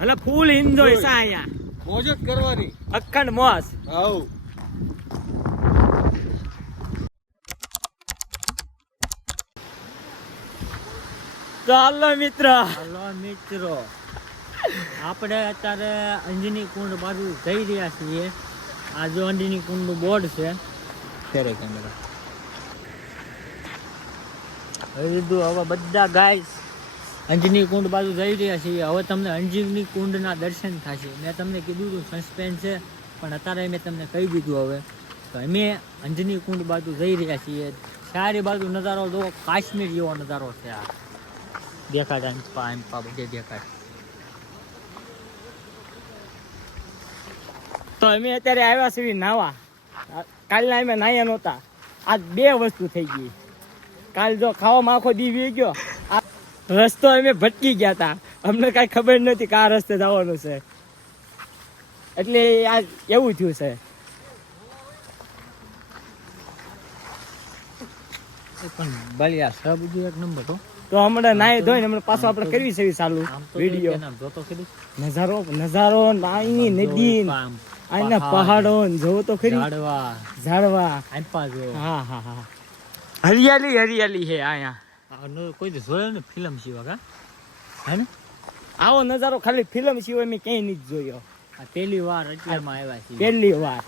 એટલે ફૂલ એન્જોય છે અહીંયા મોજ જ કરવાની અખંડ મોજ આવ તો હાલો મિત્રો આપણે અત્યારે અંજની કુંડ બાજુ જઈ રહ્યા છીએ આ જો અંજની કુંડ નું બોર્ડ છે ફેરે કેમેરા હવે બધા ગાઈસ અંજની કુંડ બાજુ જઈ રહ્યા છીએ હવે તમને અંજની કુંડના દર્શન થશે મેં તમને કીધું હતું સસ્પેન્સ છે પણ અત્યારે મેં તમને કહી દીધું હવે તો અમે અંજની કુંડ બાજુ જઈ રહ્યા છીએ ચારે બાજુ નજારો જો કાશ્મીર જેવો નજારો છે આ દેખાય એમ પા બધે દેખાય તો અમે અત્યારે આવ્યા છીએ નાવા કાલના અમે નાયા નહોતા આજ બે વસ્તુ થઈ ગઈ કાલ જો ખાવામાં આખો દી વી ગયો રસ્તો અમે ભટકી ગયા હતા અમને કાંઈ ખબર નથી કે આ રસ્તે જવાનું છે એટલે આ એવું થયું છે પણ બલિયા સબ બધું એક નંબર તો હમણાં નાય ધોઈને હમણાં પાછો આપણે કરવી છે ચાલુ વિડીયો નજારો અહીંની નદી અહીંના પહાડો જોવો તો ખરી ઝાડવા હા હા હા હરિયાલી હરિયાલી છે અહીંયા કોઈ જોયો ને ફિલ્મ સિવાય હે ને આવો નજારો ખાલી ફિલ્મ સિવાય મેં ક્યાંય નથી જોયો પહેલી વાર અત્યારમાં આવ્યા છે પહેલી વાર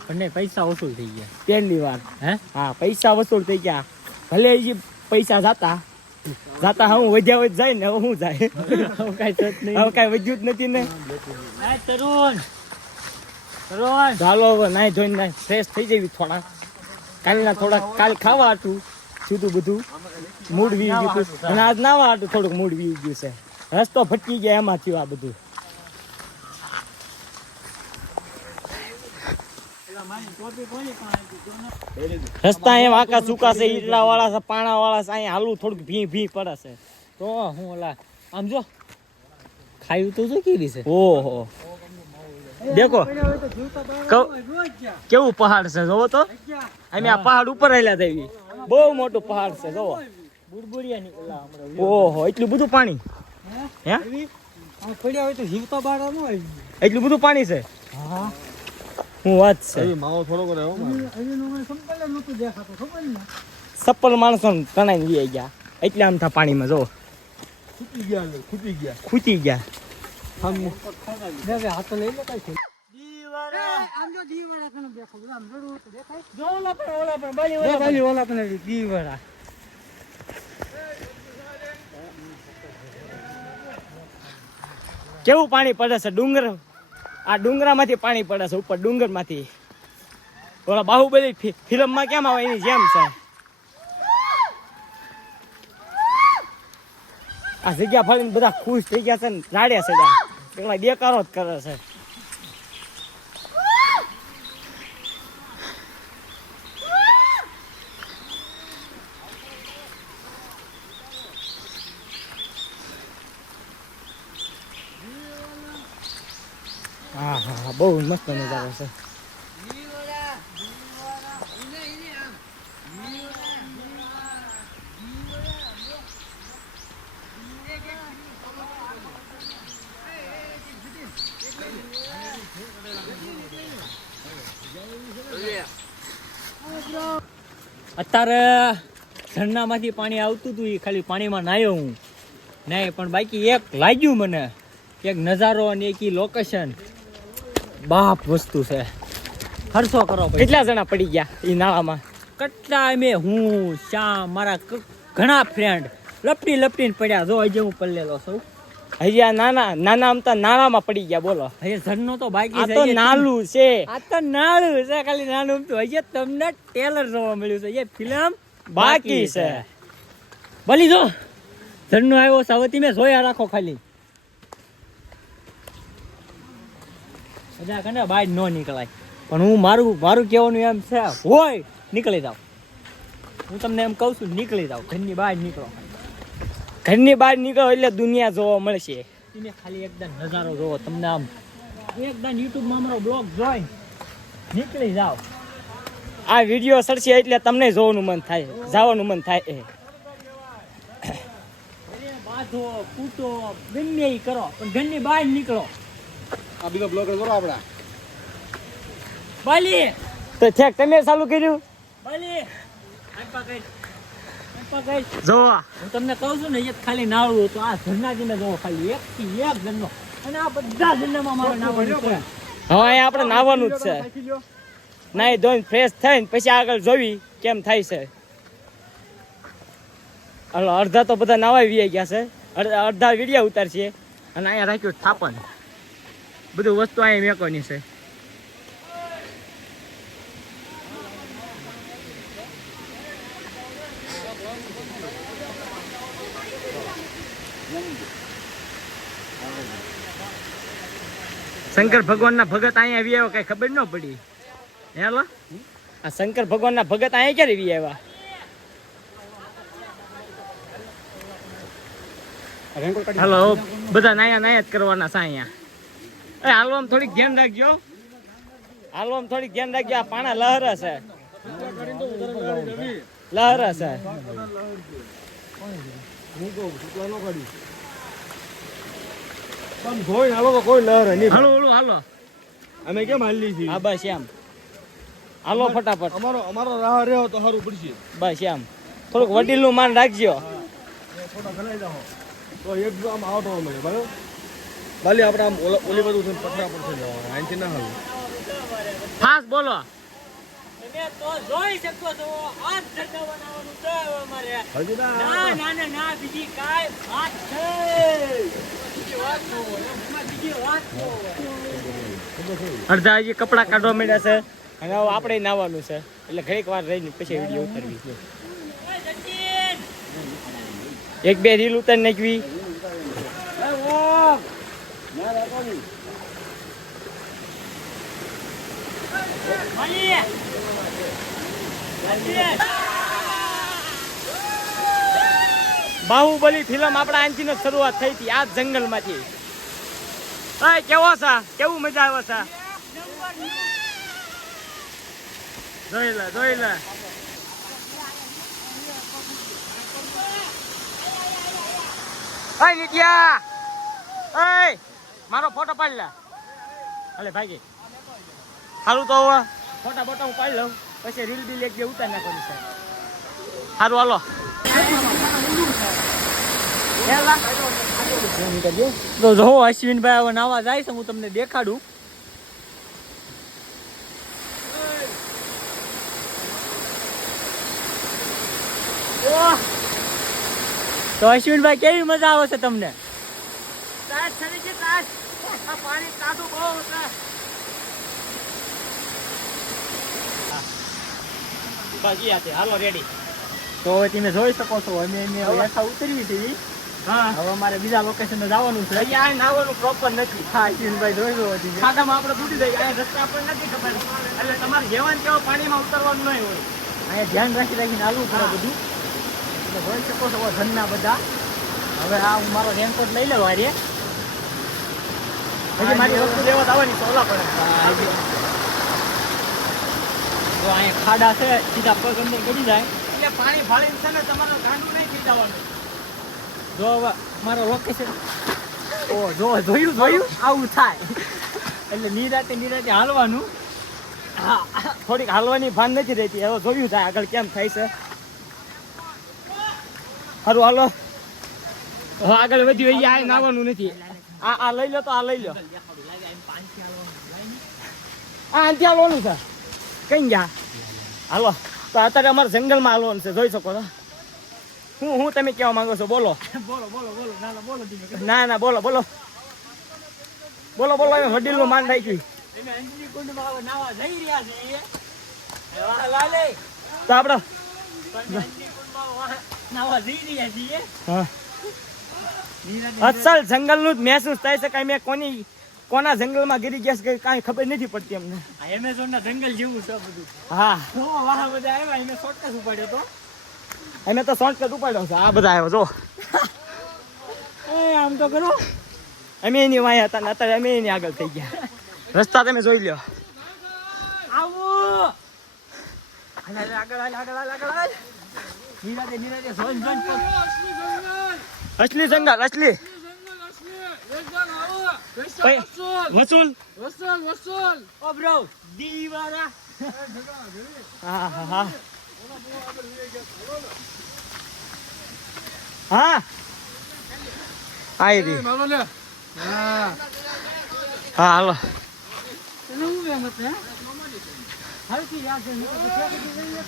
પણ પૈસા વસૂલ થઈ ગયા પહેલી વાર હે હા પૈસા વસૂલ થઈ ગયા ભલે એ પૈસા જાતા હું વધ્યા વધ જાય ને હવે હું જાય હવે કઈ વધ્યું જ નથી ને તરુણ ચાલો હવે નાઈ ધોઈને ફ્રેશ થઈ જવી થોડા કાલ ખાવા હતું સીધું બધું મૂડ વી ગયું અને આજ નાવા હતું થોડુંક મૂડ વી ગયું છે રસ્તો ભટકી ગયા એમાં થયું આ બધું રસ્તા એમ આકા ચૂકા છે ઈટલા વાળા છે પાણા વાળા છે અહીંયા હાલું થોડુંક ભી પડે છે તો હું ઓલા આમ જો ખાયું તો જો કેવી છે ઓહો દેખો કેવું પહાડ છે જોવો તો અમે આ પહાડ ઉપર રહેલા દેવી બહુ મોટું પહાડ છે જોવો બુડબુડિયા નીકળ્યા ઓહો એટલું બધું પાણી હે પડ્યા હોય તો જીવતા બાળા ન હોય એટલું બધું પાણી છે હા હું વાત છે હજી માવો થોડોક રહ્યો મારે. સપ્પલ માણસો તણાઈને લઈ ગયા એટલે આમ થા પાણીમાં જો ખૂટી ગયા ને, ખૂટી ગયા ખૂટી ગયા આમ કેવું પાણી પડે છે ડુંગર આ ડુંગરામાંથી પાણી પડે છે ઉપર ડુંગર માંથી ઓલા બાહુબલી ફિલ્મમાં કેમ આવે એની જેમ છે આ જગ્યા ફરીને બધા ખુશ થઈ ગયા છે ને રાડે છે એટલા બેકારો જ કરે છે હા હા હા બહુ મસ્ત નજારો છે અત્યારે ઝરણામાંથી પાણી આવતું હતું એ ખાલી પાણીમાં નાહ્યો હું નહીં પણ બાકી એક લાગ્યું મને એક નજારો અને એક લોકેશન બાપ વસ્તુ છે હરસો કરો કેટલા જણા પડી ગયા એ નાળામાં કેટલા અમે હું શ્યામ મારા ઘણા ફ્રેન્ડ લપટી લપટીને પડ્યા જો હજી હું પલ્લેલો છું હજી આ નાના અમતા નાળામાં પડી ગયા બોલો હજી ઝરણો તો બાકી છે નાલું છે આ તો નાળું છે ખાલી નાનું અમતું હજી તમને ટેલર જોવા મળ્યું છે એ ફિલ્મ બાકી છે ભલી જો ઝરણો આવ્યો સાવતી મેં જોયા રાખો ખાલી બધા કને બહાર ન નીકળાય પણ હું મારું કહેવાનું એમ છે હોય નીકળી જાવ હું તમને એમ કહું છું નીકળી જાવ ઘરની બહાર નીકળો ઘરની બહાર નીકળો એટલે દુનિયા જોવા મળશે તમે ખાલી એકદમ નજારો જોવો તમને આમ એકદમ યુટ્યુબમાં અમારો બ્લોગ જોઈ નીકળી જાવ આ વિડીયો સરશે એટલે તમને જોવાનું મન થાય જવાનું મન થાય બાંધો કૂટો ગમે એ કરો પણ ઘરની બહાર નીકળો આ બીજો બ્લોક કરો આપડા બાલી તો ઠેક તમે ચાલુ કર્યું બાલી જો હું તમને કહું છું ને એક ખાલી નાળું તો આ ઝરણાજીને જોવો ખાલી એક થી એક ઝરણો અને આ બધા ઝરણામાં મારે નાવાનું છે હા અહીંયા આપણે નાવાનું જ છે નાઈ ધોઈને ફ્રેશ થઈને પછી આગળ જોવી કેમ થાય છે હાલો અડધા તો બધા નાવા વી ગયા છે અડધા વિડીયો ઉતારશે અને અહીંયા રાખ્યું થાપણ બધું વસ્તુ અહીંયા મેકવાની છે શંકર ભગવાનના ભગત અહીંયા આવી આવ્યો કઈ ખબર ન પડી હેલો આ શંકર ભગવાનના ભગત અહીંયા ક્યારે આવી આવ્યા હાલો બધા નાયા જ કરવાના છે અહીંયા હાલો આમ થોડીક ધ્યાન રાખજો આ પાણા લહેરા છે કોઈ લહેર નહીં હાલો અમે કેમ હાલી છીએ હા બસ એમ હાલો ફટાફટ અમારો રાહ રહ્યો તો સારું પડશે બસ એમ થોડુંક વડીલનું માન રાખજો થોડા ઘણાઈ જાઓ તો એક આમ આવતો મળે બરાબર બાલી આપણે આમ ઓલી બાજુ છે પથરા પર છે જવાનું અહીંથી ના હાલ ફાસ બોલો તમે તો જોઈ શકો છો આ ઝરણા બનાવવાનું છે અમારે હજી ના બીજી કાઈ વાત છે અડધા હજી કપડા કાઢવા માંડ્યા છે અને હવે આપણે નાવાનું છે એટલે ઘડીક વાર રહીને પછી વિડીયો ઉતારવી એક બે રીલ ઉતારી નાખવી બાહુબલી ફિલ્મ આપણા આંચી નો શરૂઆત થઈ હતી આ જંગલ માંથી કેવો છે કેવું મજા આવે છે જોઈ લે નિત્યા મારો ફોટો પાડી લે અલે ભાઈ સારું તો હવે ફોટા બોટા હું પાડી લઉં પછી રીલ બિલ એક બે ઉતાર નાખવાની છે સારું હાલો તો જો અશ્વિનભાઈ હવે નાવા જાય છે હું તમને દેખાડું તો અશ્વિનભાઈ કેવી મજા આવે છે તમને હાલો રેડી તો હવે તમે જોઈ શકો છો અમે રેખા ઉતરવી છે હવે અમારે બીજા લોકેશન જવાનું છે અહીંયા નાવાનું પ્રોપર નથી હા અશ્વિનભાઈ જોઈ લો ખાડામાં આપણે તૂટી જાય અહીંયા રસ્તા આપણને નથી ખબર એટલે તમારે જેવાન કેવો પાણીમાં ઉતરવાનું નહીં હોય અહીંયા ધ્યાન રાખીને હાલવું પડે બધું એટલે જોઈ શકો છો ધનના બધા હવે આ હું મારો રેનકોટ લઈ લઉં હારે હજી મારી વસ્તુ લેવા આવવાની તો ઓલા પડે તો અહીંયા ખાડા છે સીધા પગ અંદર ગળી જાય એટલે પાણી ભાળીને છે ને તમારું ગાંડું નહીં થઈ જવાનું જો હવે મારો લોકેશન ઓ જો જોયું આવું થાય એટલે નિરાતે હાલવાનું હા થોડીક હાલવાની ભાન નથી રહેતી હવે જોયું થાય આગળ કેમ થાય છે સારું હાલો હવે આગળ વધ્યું આ નાવાનું નથી આ લઈ લો તો આ લઈ લો આ અંત્ય હાલવાનું છે કઈ ગયા હાલો તો અત્યારે અમારે જંગલમાં હાલવાનું છે જોઈ શકો છો હું તમે કહેવા માંગો છો બોલો ના બોલો એમ વડીલનું માન રાખ્યું તો આપણે અસલ જંગલનું જ મહેસૂસ થાય છે કઈ મેં કોના જંગલમાં ગીરી ગયા છે કઈ ખબર નથી પડતી અમને એમેઝોન ના જંગલ જેવું છે બધું હા વાહ બધા આવ્યા એને શોર્ટકટ ઉપાડ્યો તો અમે તો શોર્ટકટ ઉપાડ્યો છે આ બધા આવ્યો જો આમ તો કરો અમે એની વાય હતા ને અત્યારે અમે એની આગળ થઈ ગયા રસ્તા તમે જોઈ લો આવો આગળ નિરાતે અસલી જંગલ અસલી વસૂલ ઓ બ્રો દિલ્હી વાળા હા આઈ રી હા હાલો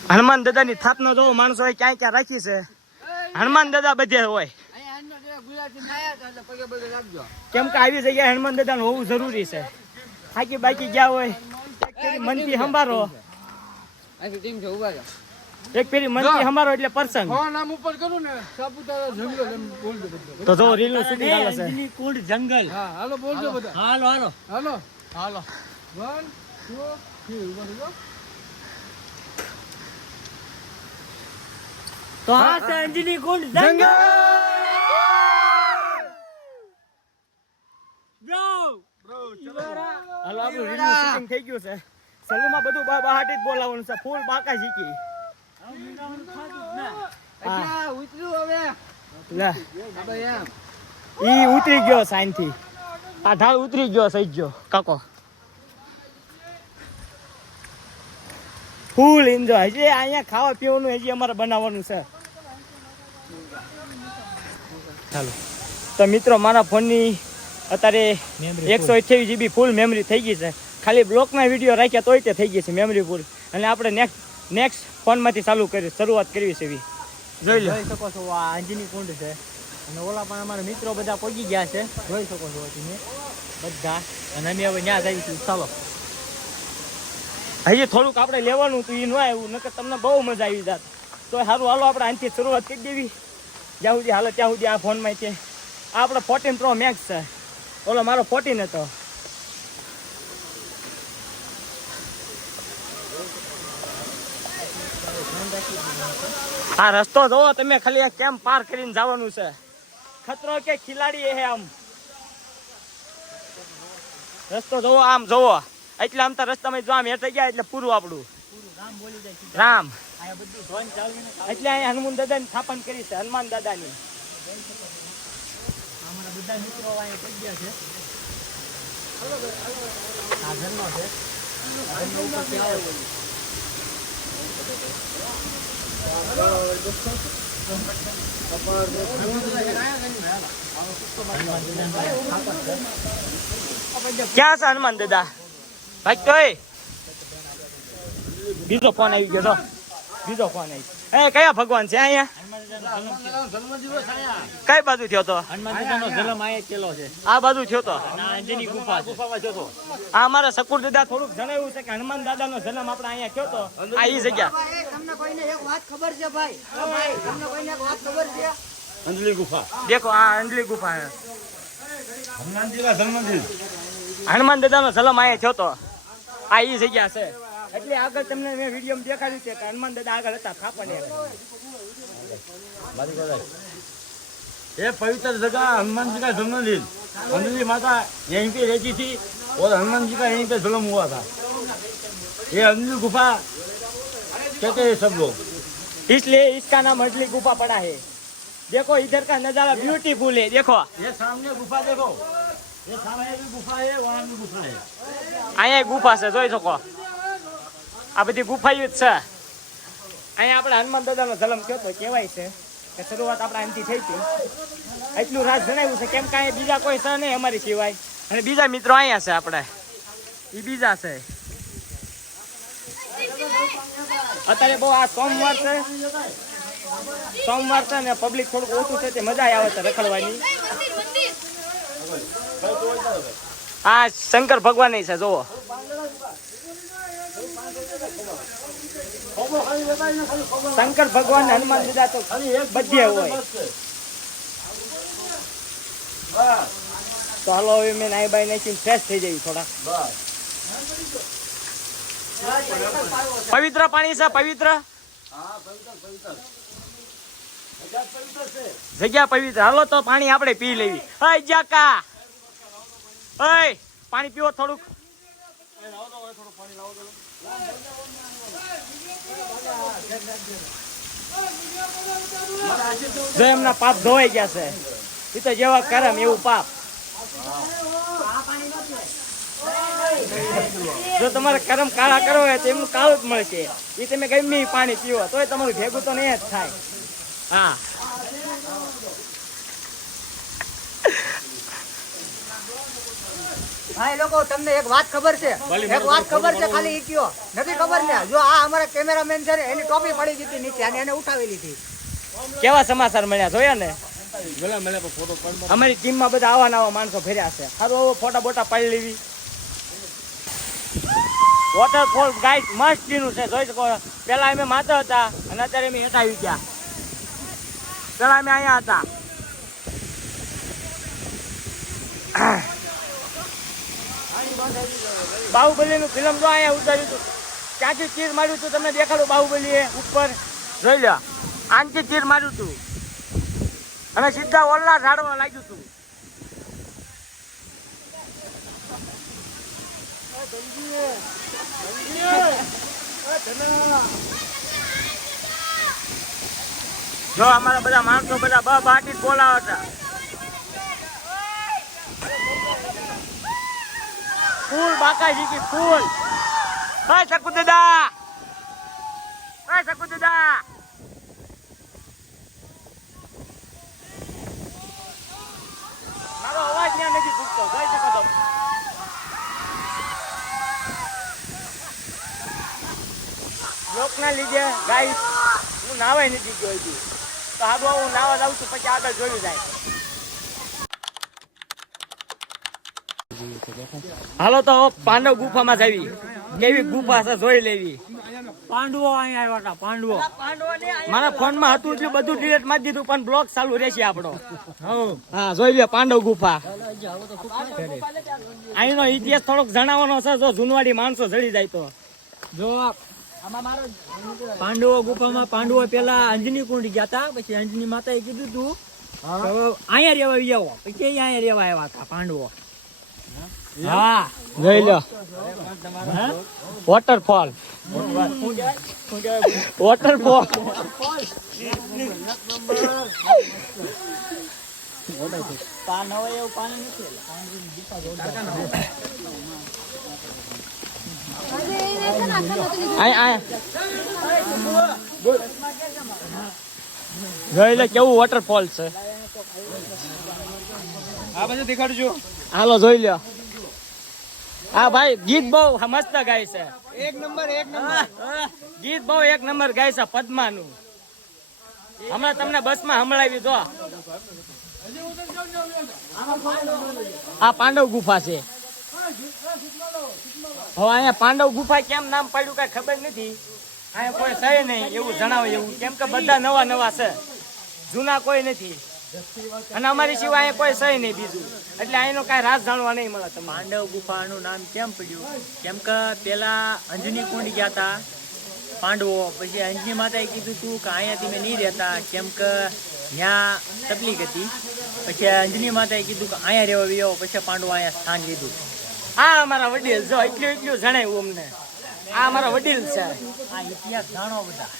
હનુમાન દાદા ની થાપ નો જોવો માણસો ક્યાં ક્યાં રાખી છે હનુમાન દાદા બધે હોય કેમ કે આવી જગ્યાએ હનુમાન દાદા હોવું જરૂરી છે થાકી બાકી ગયા હોય મનથી સંભાળો એક પેલી મનથી સંભાળો એટલે પ્રસંગ નામ ઉપર કરું ને સાપુતારા જંગલ એમ બોલ દે તો જો રીલ શૂટિંગ ચાલે છે કુંડ જંગલ હા હાલો બોલજો બધા હાલો હાલો 1 2 3 ઉભા રહો તો આ છે અંજની કુંડ જંગલ હાલો આપણું રીલ શૂટિંગ થઈ ગયું છે સલુમાં બધું બહાટી જ બોલાવવાનું છે ફૂલ બાકા શીખી ઈ ઉતરી ગયો સાઈન થી આ ઢાળ ઉતરી ગયો સહી ગયો કાકો ફૂલ એન્જોય હજી અહીંયા ખાવા પીવાનું હજી અમારે બનાવવાનું છે ચાલો તો મિત્રો મારા ફોનની અત્યારે 128 GB ફૂલ મેમરી થઈ ગઈ છે ખાલી બ્લોકના વિડીયો રાખ્યા તોય તે થઈ ગઈ છે મેમરી ફૂલ અને આપણે નેક્સ્ટ ફોનમાંથી શરૂઆત કરવી છે જોઈ શકો છો આ અંજની કુંડ છે અને ઓલા પણ અમારા મિત્રો બધા પહોંચી ગયા છે જોઈ શકો છો તમે બધા અને અમે હવે ત્યાં જઈશું ચાલો હજી થોડુંક આપણે લેવાનું હતું એ ન આવ્યું નકર તમને બહુ મજા આવી જાત તો સારું હાલો આપણે આનાથી શરૂઆત કરી દેવી જ્યાં સુધી હાલો ત્યાં સુધી આ ફોનમાં છે આ આપણે 14 Pro Max છે ઓલો મારો 14 હતો આ રસ્તો જોવો તમે ખાલી કેમ પાર કરીને જવાનું છે ખતરો કે ખિલાડી હે આમ રસ્તો જોવો આમ જોવો એટલે આમ તો રસ્તામાં જો આમ હેઠ ગયા એટલે પૂરું આપણું રામ એટલે અહીંયા હનુમાન દાદાની સ્થાપન કરી છે હનુમાન દાદાની અમારા બધા મિત્રો અહીંયા પહોંચી ગયા છે આ ઘરનો છે ક્યાં છે હનુમાન દાદા? ભાઈ તોય બીજો ફોન આવી ગયો તો બીજો ફોન આવી. એ કયા ભગવાન છે અહીંયા? કઈ બાજુ થયો તો? હનુમાન દાદાનો જન્મ અહીંયા કેલો છે. આ બાજુ થયો તો. આ અંજની ગુફા છે. આ અમારા સકુર દાદા થોડુંક જણાવ્યું છે કે હનુમાન દાદાનો જન્મ આપણે અહીંયા થયો તો. આ ઈ જગ્યા. તમને કોઈને એક વાત ખબર છે ભાઈ? તમને કોઈને એક વાત ખબર છે? અંજલિ ગુફા દેખો આ અંજલિ ગુફા છે. હનુમાનજી કા જન્મદિન. હનુમાન દાદાનો જન્મ અહીંયા થયો તો. આ ઈ જગ્યા છે. એટલે આગળ તમને મેં વિડીયોમાં દેખાડ્યું છે કે હનુમાન દાદા આગળ હતા થાપને. ये पवित्र जगह हनुमान जी का जन्मदिन। अंजलि माता यहीं पे रहती थी और हनुमान जी का यहीं पे जन्म हुआ था। ये अंजलि गुफा कहते हैं सब लोग। इसलिए इसका नाम अंजलि गुफा पड़ा है. देखो इधर का नजारा ब्यूटीफुल है. देखो ये सामने गुफा देखो, ये सामने भी गुफा है, वहाँ भी गुफा है। અહીંયા ગુફા છે જોઈ શકો. આ બધી ગુફાઓ જ છે. અહીંયા આપણે હનુમાન દાદાનો જન્મ થયો તો કહેવાય છે કે શરૂઆત આપણે અહીંથી થઈ હતી. એટલું રાજ જણાવ્યું છે કેમ કે અહીંયા બીજા કોઈ છે નહીં અમારી સિવાય. અને બીજા મિત્રો અહીંયા છે આપણે એ બીજા છે. અત્યારે બહુ આ સોમવાર છે ને પબ્લિક થોડુંક ઓછું છે તે મજા આવે છે રખડવાની. આ શંકર ભગવાન છે જોવો. શંકર ભગવાન હનુમાન દાદા તો બધે હોય. તો હાલો હવે મેં નાઈ બાઈ નાખીને ફ્રેશ થઈ જઈ થોડા. પવિત્ર પાણી છે પવિત્ર જગ્યા પવિત્ર. હાલો તો પાણી આપણે પી લેવી. હઈ જાકા હઈ પાણી પીવો થોડુંક. જો એમના પાપ ધોવાઈ ગયા છે. એ તો જેવા કરમ એવું પાપ. જો તમારે કરમ કાળા કરો હોય તો એમનું કાળું જ મળશે. એ તમે ગમે એ પાણી પીવો તોય તમારું ભેગું તો નહીં જ થાય. હા ભાઈ લોકો તમને એક વાત ખબર છે? એક વાત ખબર છે ખાલી ઈ કયો. નથી ખબર ને? જો આ અમારા કેમેરામેન છે ને એની ટોપી પડી ગઈ હતી નીચે અને એને ઉઠાવી લીધી. કેવા સમાચાર મળ્યા જોયા ને? અમારી ટીમમાં બધા આવા નવા માણસો ફર્યા છે. સારું આવો ફોટા બોટા પાડી લેવી. વોટરફોલ ગાઈડ મસ્તીનું છે જોઈ શકો. પેલા અમે માથે હતા અને અત્યારે અમે હેઠ આવી ગયા. પેલા અમે અહીંયા હતા. બાહુબલી નું ફિલ્મ જો અહીંયા ઉતાર્યું હતું. ક્યાંથી તીર માર્યું હતું તમને દેખાડું. બાહુબલી ઉપર જોઈ લો. આનથી તીર માર્યું હતું અને સીધા ઓલ્લા ઝાડવા લાગ્યું હતું. જો અમારા બધા માણસો બધા બાકી બોલાવા હતા. ફૂલ બાકાજી કી ફૂલ. હા શકુ દાદા, હા શકુ દાદા. મારો અવાજ ત્યાં નથી પૂછતો જોઈ શકો છો. લોકના લીધે ગાઈસ હું નાવાય નથી ગયો હજી. તો આગળ હું નાવા જાઉં છું પછી આગળ જોયું જાય. હાલો તો પાંડવ ગુફામાં જવી. કેવી ગુફા છે જોઈ લેવી. પાંડવો અહીંયા આવ્યા હતા. પાંડવો મારા ફોનમાં હતું એટલું બધું ડિલીટ મારી દીધું પણ બ્લોગ ચાલુ રહેશે આપણો. હા જોઈ લે પાંડવ ગુફા. અહીંનો ઇતિહાસ થોડોક જણાવવાનો છે. જો જૂનવાડી માણસો જડી જાય તો જો પાંડવો ગુફામાં પાંડવો પેલા અંજની કુંડ ગયા હતા. પછી અંજની માતાએ કીધું તું અહીંયા રેવા આવો. પછી અહીંયા રેવા આવ્યા હતા પાંડવો. હા જોઈ લો વોટરફોલ. વોટરફોલ જોઈ લે કેવું વોટરફોલ છે. આ બાજુ દેખાડજો. હાલો જોઈ લ્યો. હા ભાઈ ગીત બહુ મસ્ત ગાય છે. એક નંબર ગીત બહુ એક નંબર ગાય છે પદ્માનું. હમણાં તમને બસમાં સંભળાવી દો. આ પાંડવ ગુફા છે. હવે અહીંયા પાંડવ ગુફા કેમ નામ પડ્યું કઈ ખબર નથી. અહીંયા કોઈ છે નહીં એવું જણાવે એવું, કેમ કે બધા નવા નવા છે, જૂના કોઈ નથી. અને અમારી સિવાય અહીંયા કોઈ છે નહીં બીજું, એટલે અહીંનો કાંઈ રાજ જાણવા નહીં મળે. પાંડવ ગુફાનું નામ કેમ પડ્યું? કેમ કે પેલા અંજની કુંડ ગયા હતા પાંડવો, પછી અંજની માતાએ કીધું તું કે અહીંયાથી મેં નહીં રહેતા, કેમ કે ત્યાં તકલીફ હતી. પછી અંજની માતાએ કીધું કે અહીંયા રહેવા આવ્યો, પછી પાંડવો અહીંયા સ્થાન લીધું. આ અમારા વડીલ જો એટલું જણાવ્યું અમને. આ અમારા વડીલ છે. આ ઇતિહાસ જાણો બધા.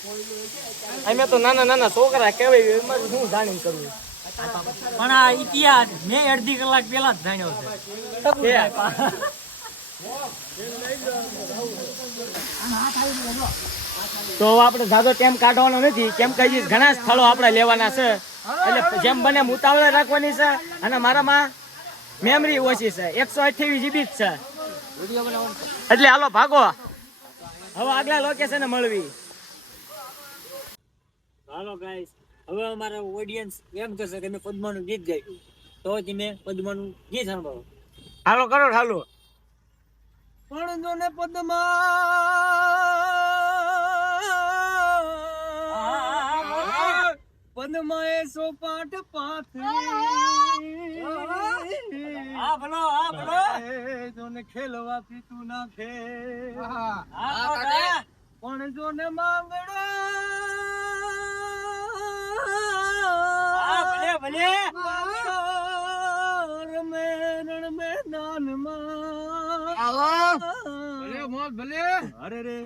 અમે તો નાના નાના છોકરા કહેવાય, એમાં શું જાણીને કરવું. પણ આ ઇતિહાસ મેં અડધી કલાક પહેલા જ જાણ્યો છે. તો આપણે જાજો ટાઈમ કાઢવાનો નથી, કેમ કે હજી ઘણા સ્થળો આપણે લેવાના છે, એટલે જેમ બને ઉતાવળ રાખવાની છે. અને મારામાં મેમરી ઓછી છે, 128 GB જ છે, એટલે હાલો ભાગો હવે આગલા લોકેશને મળવી. હાલો ગાઈસ, હવે અમારા ઓડિયન્સ એમ કહેશે કે મેં પદ્માનું ગીત ગાયું, તો તમે પદ્માનું ગીત સાંભળો. હાલો કરો હાલો. પણ જો ને પદ્માએ સોપાટ પાથરી, આ ભલો જો ને ખેલવા પીતું નાખે, પણ જો ને માંગડો ભલે રમે રણ મેદાનમાં, ભલે અરે રે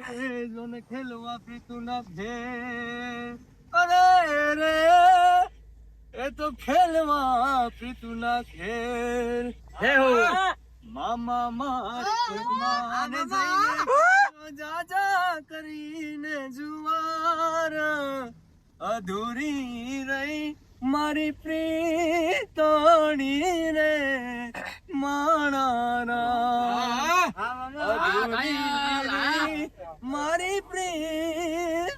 જો ને ખેલવા પીતું નાખે, અરે રે એ તો ખેલવા પીતું ના ખેલ. મામા માને જઈને જાજા કરીને જુવાર, અધૂરી રહી મારી પ્રીતણી રે માણાના, અધૂરી મારી પ્રીતણી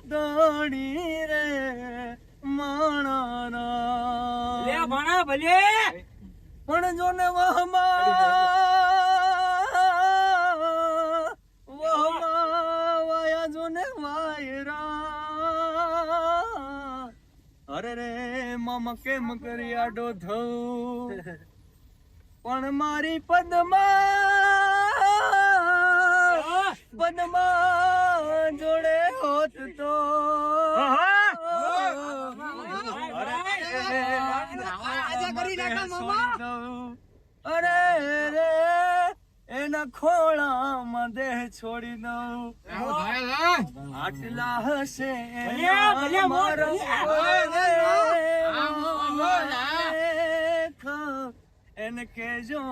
રે માણાના. પણ જો ને વાયા જો ને વાયરા, અરે રે મામા કેમ કરી આડો થઉં, પણ મારી પદ્મા જોડે હોત તો અરે રે એના ખોળામાં દેહ છોડી દઉં, આટલા હશે એને કેજો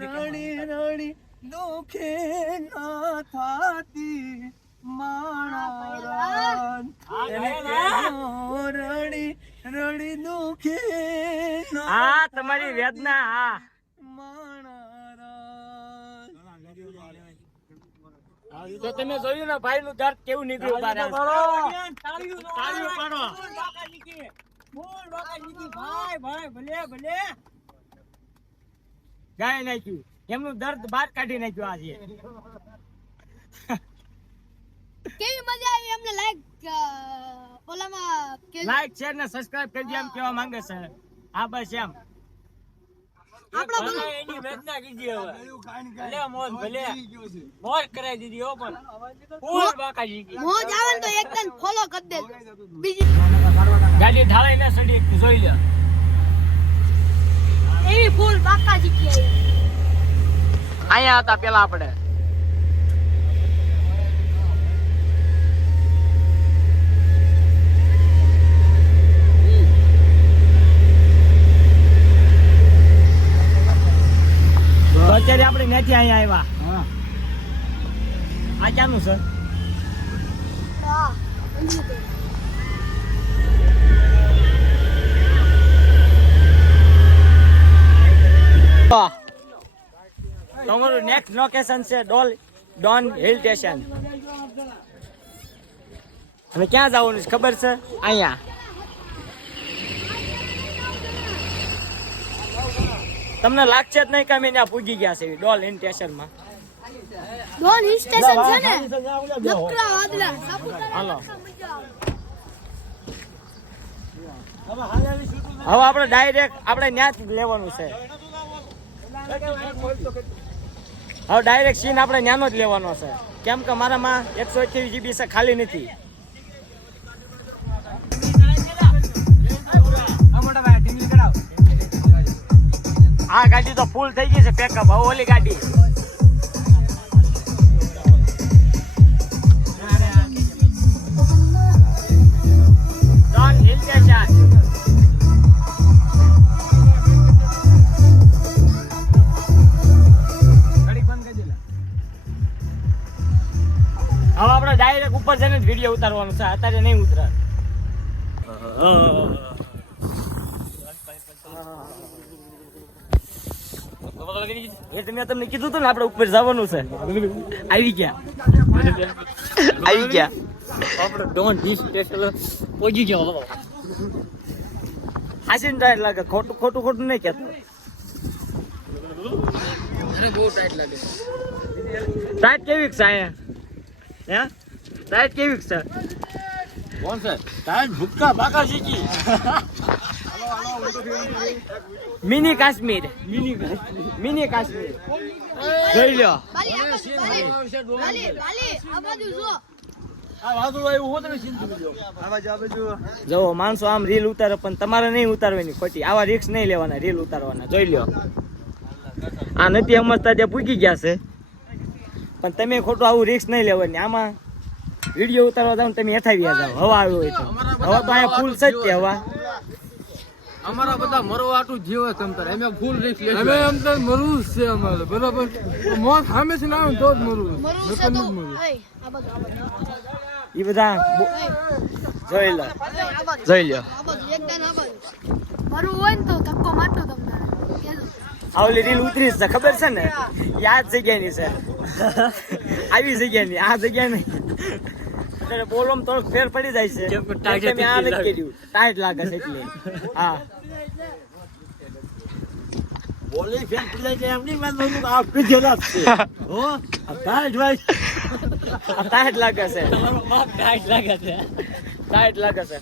રડી રડી દુખી ના થાતી માણા, એને કેજો રડી રડી દુખી ના તમારી વેદના તો તમે જોયું ને ભાઈ નું દર્દ કેવું નીકળ્યું. ગાય નાખ્યું એમનું દર્દ બહાર કાઢી નાખ્યું આજે. કેવી મજા આવી અમને. લાઈક શેર ને સબસ્ક્રાઇબ કરજો એમ કેવા માંગે છે. હા બસ એમ. એની વેદના કીધી હવે ભલે મોજ ભલે મોજ કરાવી દીધી હો, પણ ફૂલ બાકાજી કી મોજ આવે ને તો એકદમ ફોલો કરી દે. બીજી ગાડી ઢાળાઈ ને સડી જોઈ લે એવી ફૂલ બાકાજી કી અહીંયા હતા પેલા આપણે. અત્યારે આપણે નથી અહીંયા આવ્યા. આ ક્યાંનું હા તમારું નેક્સ્ટ લોકેશન છે ડોન હિલ સ્ટેશન. અને ક્યાં જવાનું છે ખબર છે? અહીંયા. તમને લાગશે જ નહીં કે અમે ત્યાં પૂગી ગયા છે ડોલ હિલ સ્ટેશનમાં. ડોન હિલ સ્ટેશન છે ને નકરા વાદળા સાપુતારા હાલો. મજા હવે આવે. આપણે ડાયરેક્ટ આપણે ત્યાં જ લેવાનું છે. હવે ડાયરેક્ટ સીન આપણે ત્યાંનો જ લેવાનો છે, કેમ કે મારામાં 128 GB છે, ખાલી નથી. આ ગાડી તો ફૂલ થઈ ગઈ છે પેકઅપ. હવે ઓલી ગાડી ડોન હિલ સ્ટેશન. હવે આપણે ડાયરેક્ટ ઉપર જઈને જ વિડીયો ઉતારવાનો છે, અત્યારે નહીં ઉતરે. એ તો મેં તમને કીધું હતું ને આપણે ઉપર જવાનું છે. આવી ગયા આપણે ડોન હિલ સ્ટેશન પહોંચી ગયો. હાસીને ટાઈટ લાગે, ખોટું નહીં કહેતો. બહુ ટાઈટ લાગે. ટાઈટ કેવી છે અહીંયા? ટાઈટ કેવી છે? કોણ છે ટાઈટ ભૂક્કા બાકા શીખી? મિની કાશ્મીર જોઈ લો. બાલી આ બાજુ જો. આ વાદળું આવ્યું હોત ને સિંધુ જો માણસો આમ રીલ ઉતારે, પણ તમારે નહીં ઉતારવાની ખોટી. આવા રિસ્ક નહીં લેવાના, રીલ ઉતારવાના. જોઈ લો. આ નથી સમજતા ત્યાં પૂકી ગયા છે, પણ તમે ખોટું આવું રિસ્ક નહીં લેવાની. આમાં વિડીયો ઉતારવા જાવ તમે હેઠાવી જાવ. હવા આવ્યો હોય તો હવે તો અહીંયા ફૂલ છે જ તે હવા. અમારા બધા મરવા આટું જીવે તમ તારે અમે ફૂલ રિસ્ક લે અમે એમ તો મરવું જ છે અમારે બરાબર. મોત સામે છે ને આવે તો જ મરવું. મરું છે તો એય આ બાજુ એ બધા જોઈ લો. આ બાજુ જોઈ લો. આ બાજુ એકદમ આ બાજુ મરું હોય ને તો ધક્કો મારતો તમને કેજો. આ ઓલી રીલ ઉતરી છે ખબર છે ને? યાદ જગ્યાની છે. આવી જગ્યાની, આ જગ્યા નહીં. એટલે બોલોમાં થોડોક ફેર પડી જાય છે. એટલે મેં આ નથી કર્યું. ટાઈટ લાગે છે એટલે. હા બોલી ફેર પડી જાય એમની વાત બોલું આ પીધેલા જ છે. હો આ ટાઈટ ભાઈ આ ટાઈટ લાગે છે. ટાઈટ લાગે છે.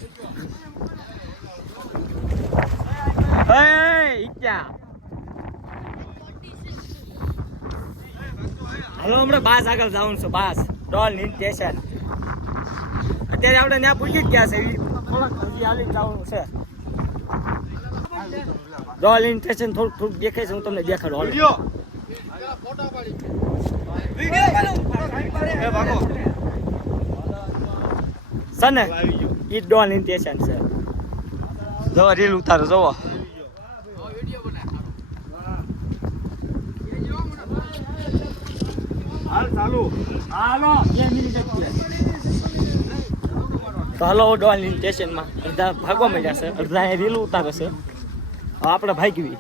હાલો હમણાં બાસ આગળ જવાનું છે. બાસ ડોલ હિલ સ્ટેશન. અત્યારે આપણે ત્યાં પૂછી જ ગયા છે. થોડાક હજી હાલી જવાનું છે. ડોલ હિલ સ્ટેશન થોડુંક દેખાય છે. હું તમને દેખાડું. છે ને ઈ ડોલ હિલ સ્ટેશન છે. જોવો રીલ ઉતારો જોવો. હાલો 2 મિનિટ જ છે. તો હાલો ડોલ હિલ સ્ટેશનમાં અડધા ભાગવા માંડ્યા છે, અડધા અહીંયા રીલ ઉતારે છે. હવે આપણે ભાગવી.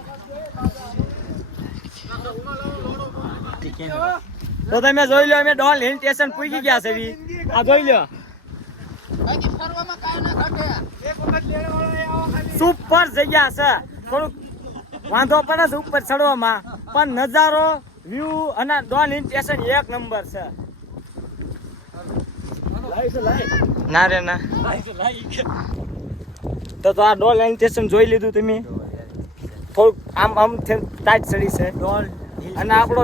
તો તમે જોઈ લો અમે ડોલ હિલ સ્ટેશન પૂગી ગયા છે. આ જોઈ લો. સુપર જગ્યા છે. થોડુંક વાંધો પડે છે ઉપર ચડવામાં, પણ નજારો વ્યૂ અને ડોલ હિલ સ્ટેશન એક નંબર છે. ના રે ના. તો આ ડોલ હિલ સ્ટેશન જોઈ લીધું તમે. થોડુંક આમ ટાઈટ ચડી છે અને આપણો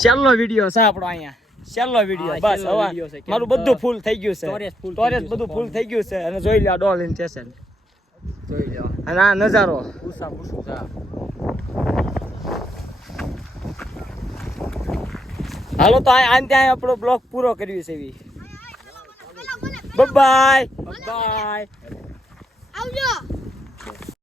છેલ્લો વિડીયો છે. આપણો અહીંયા છેલ્લો વિડીયો બસ. હવે મારું બધું ફૂલ થઈ ગયું છે. સ્ટોરેજ બધું ફૂલ થઈ ગયું છે. અને જોઈ લો ડોલ હિલ સ્ટેશન જોઈ લો. અને આ નજારો હાલો તો આ ત્યાં આપણો બ્લોગ પૂરો કર્યો છે. Bye bye. આવજો.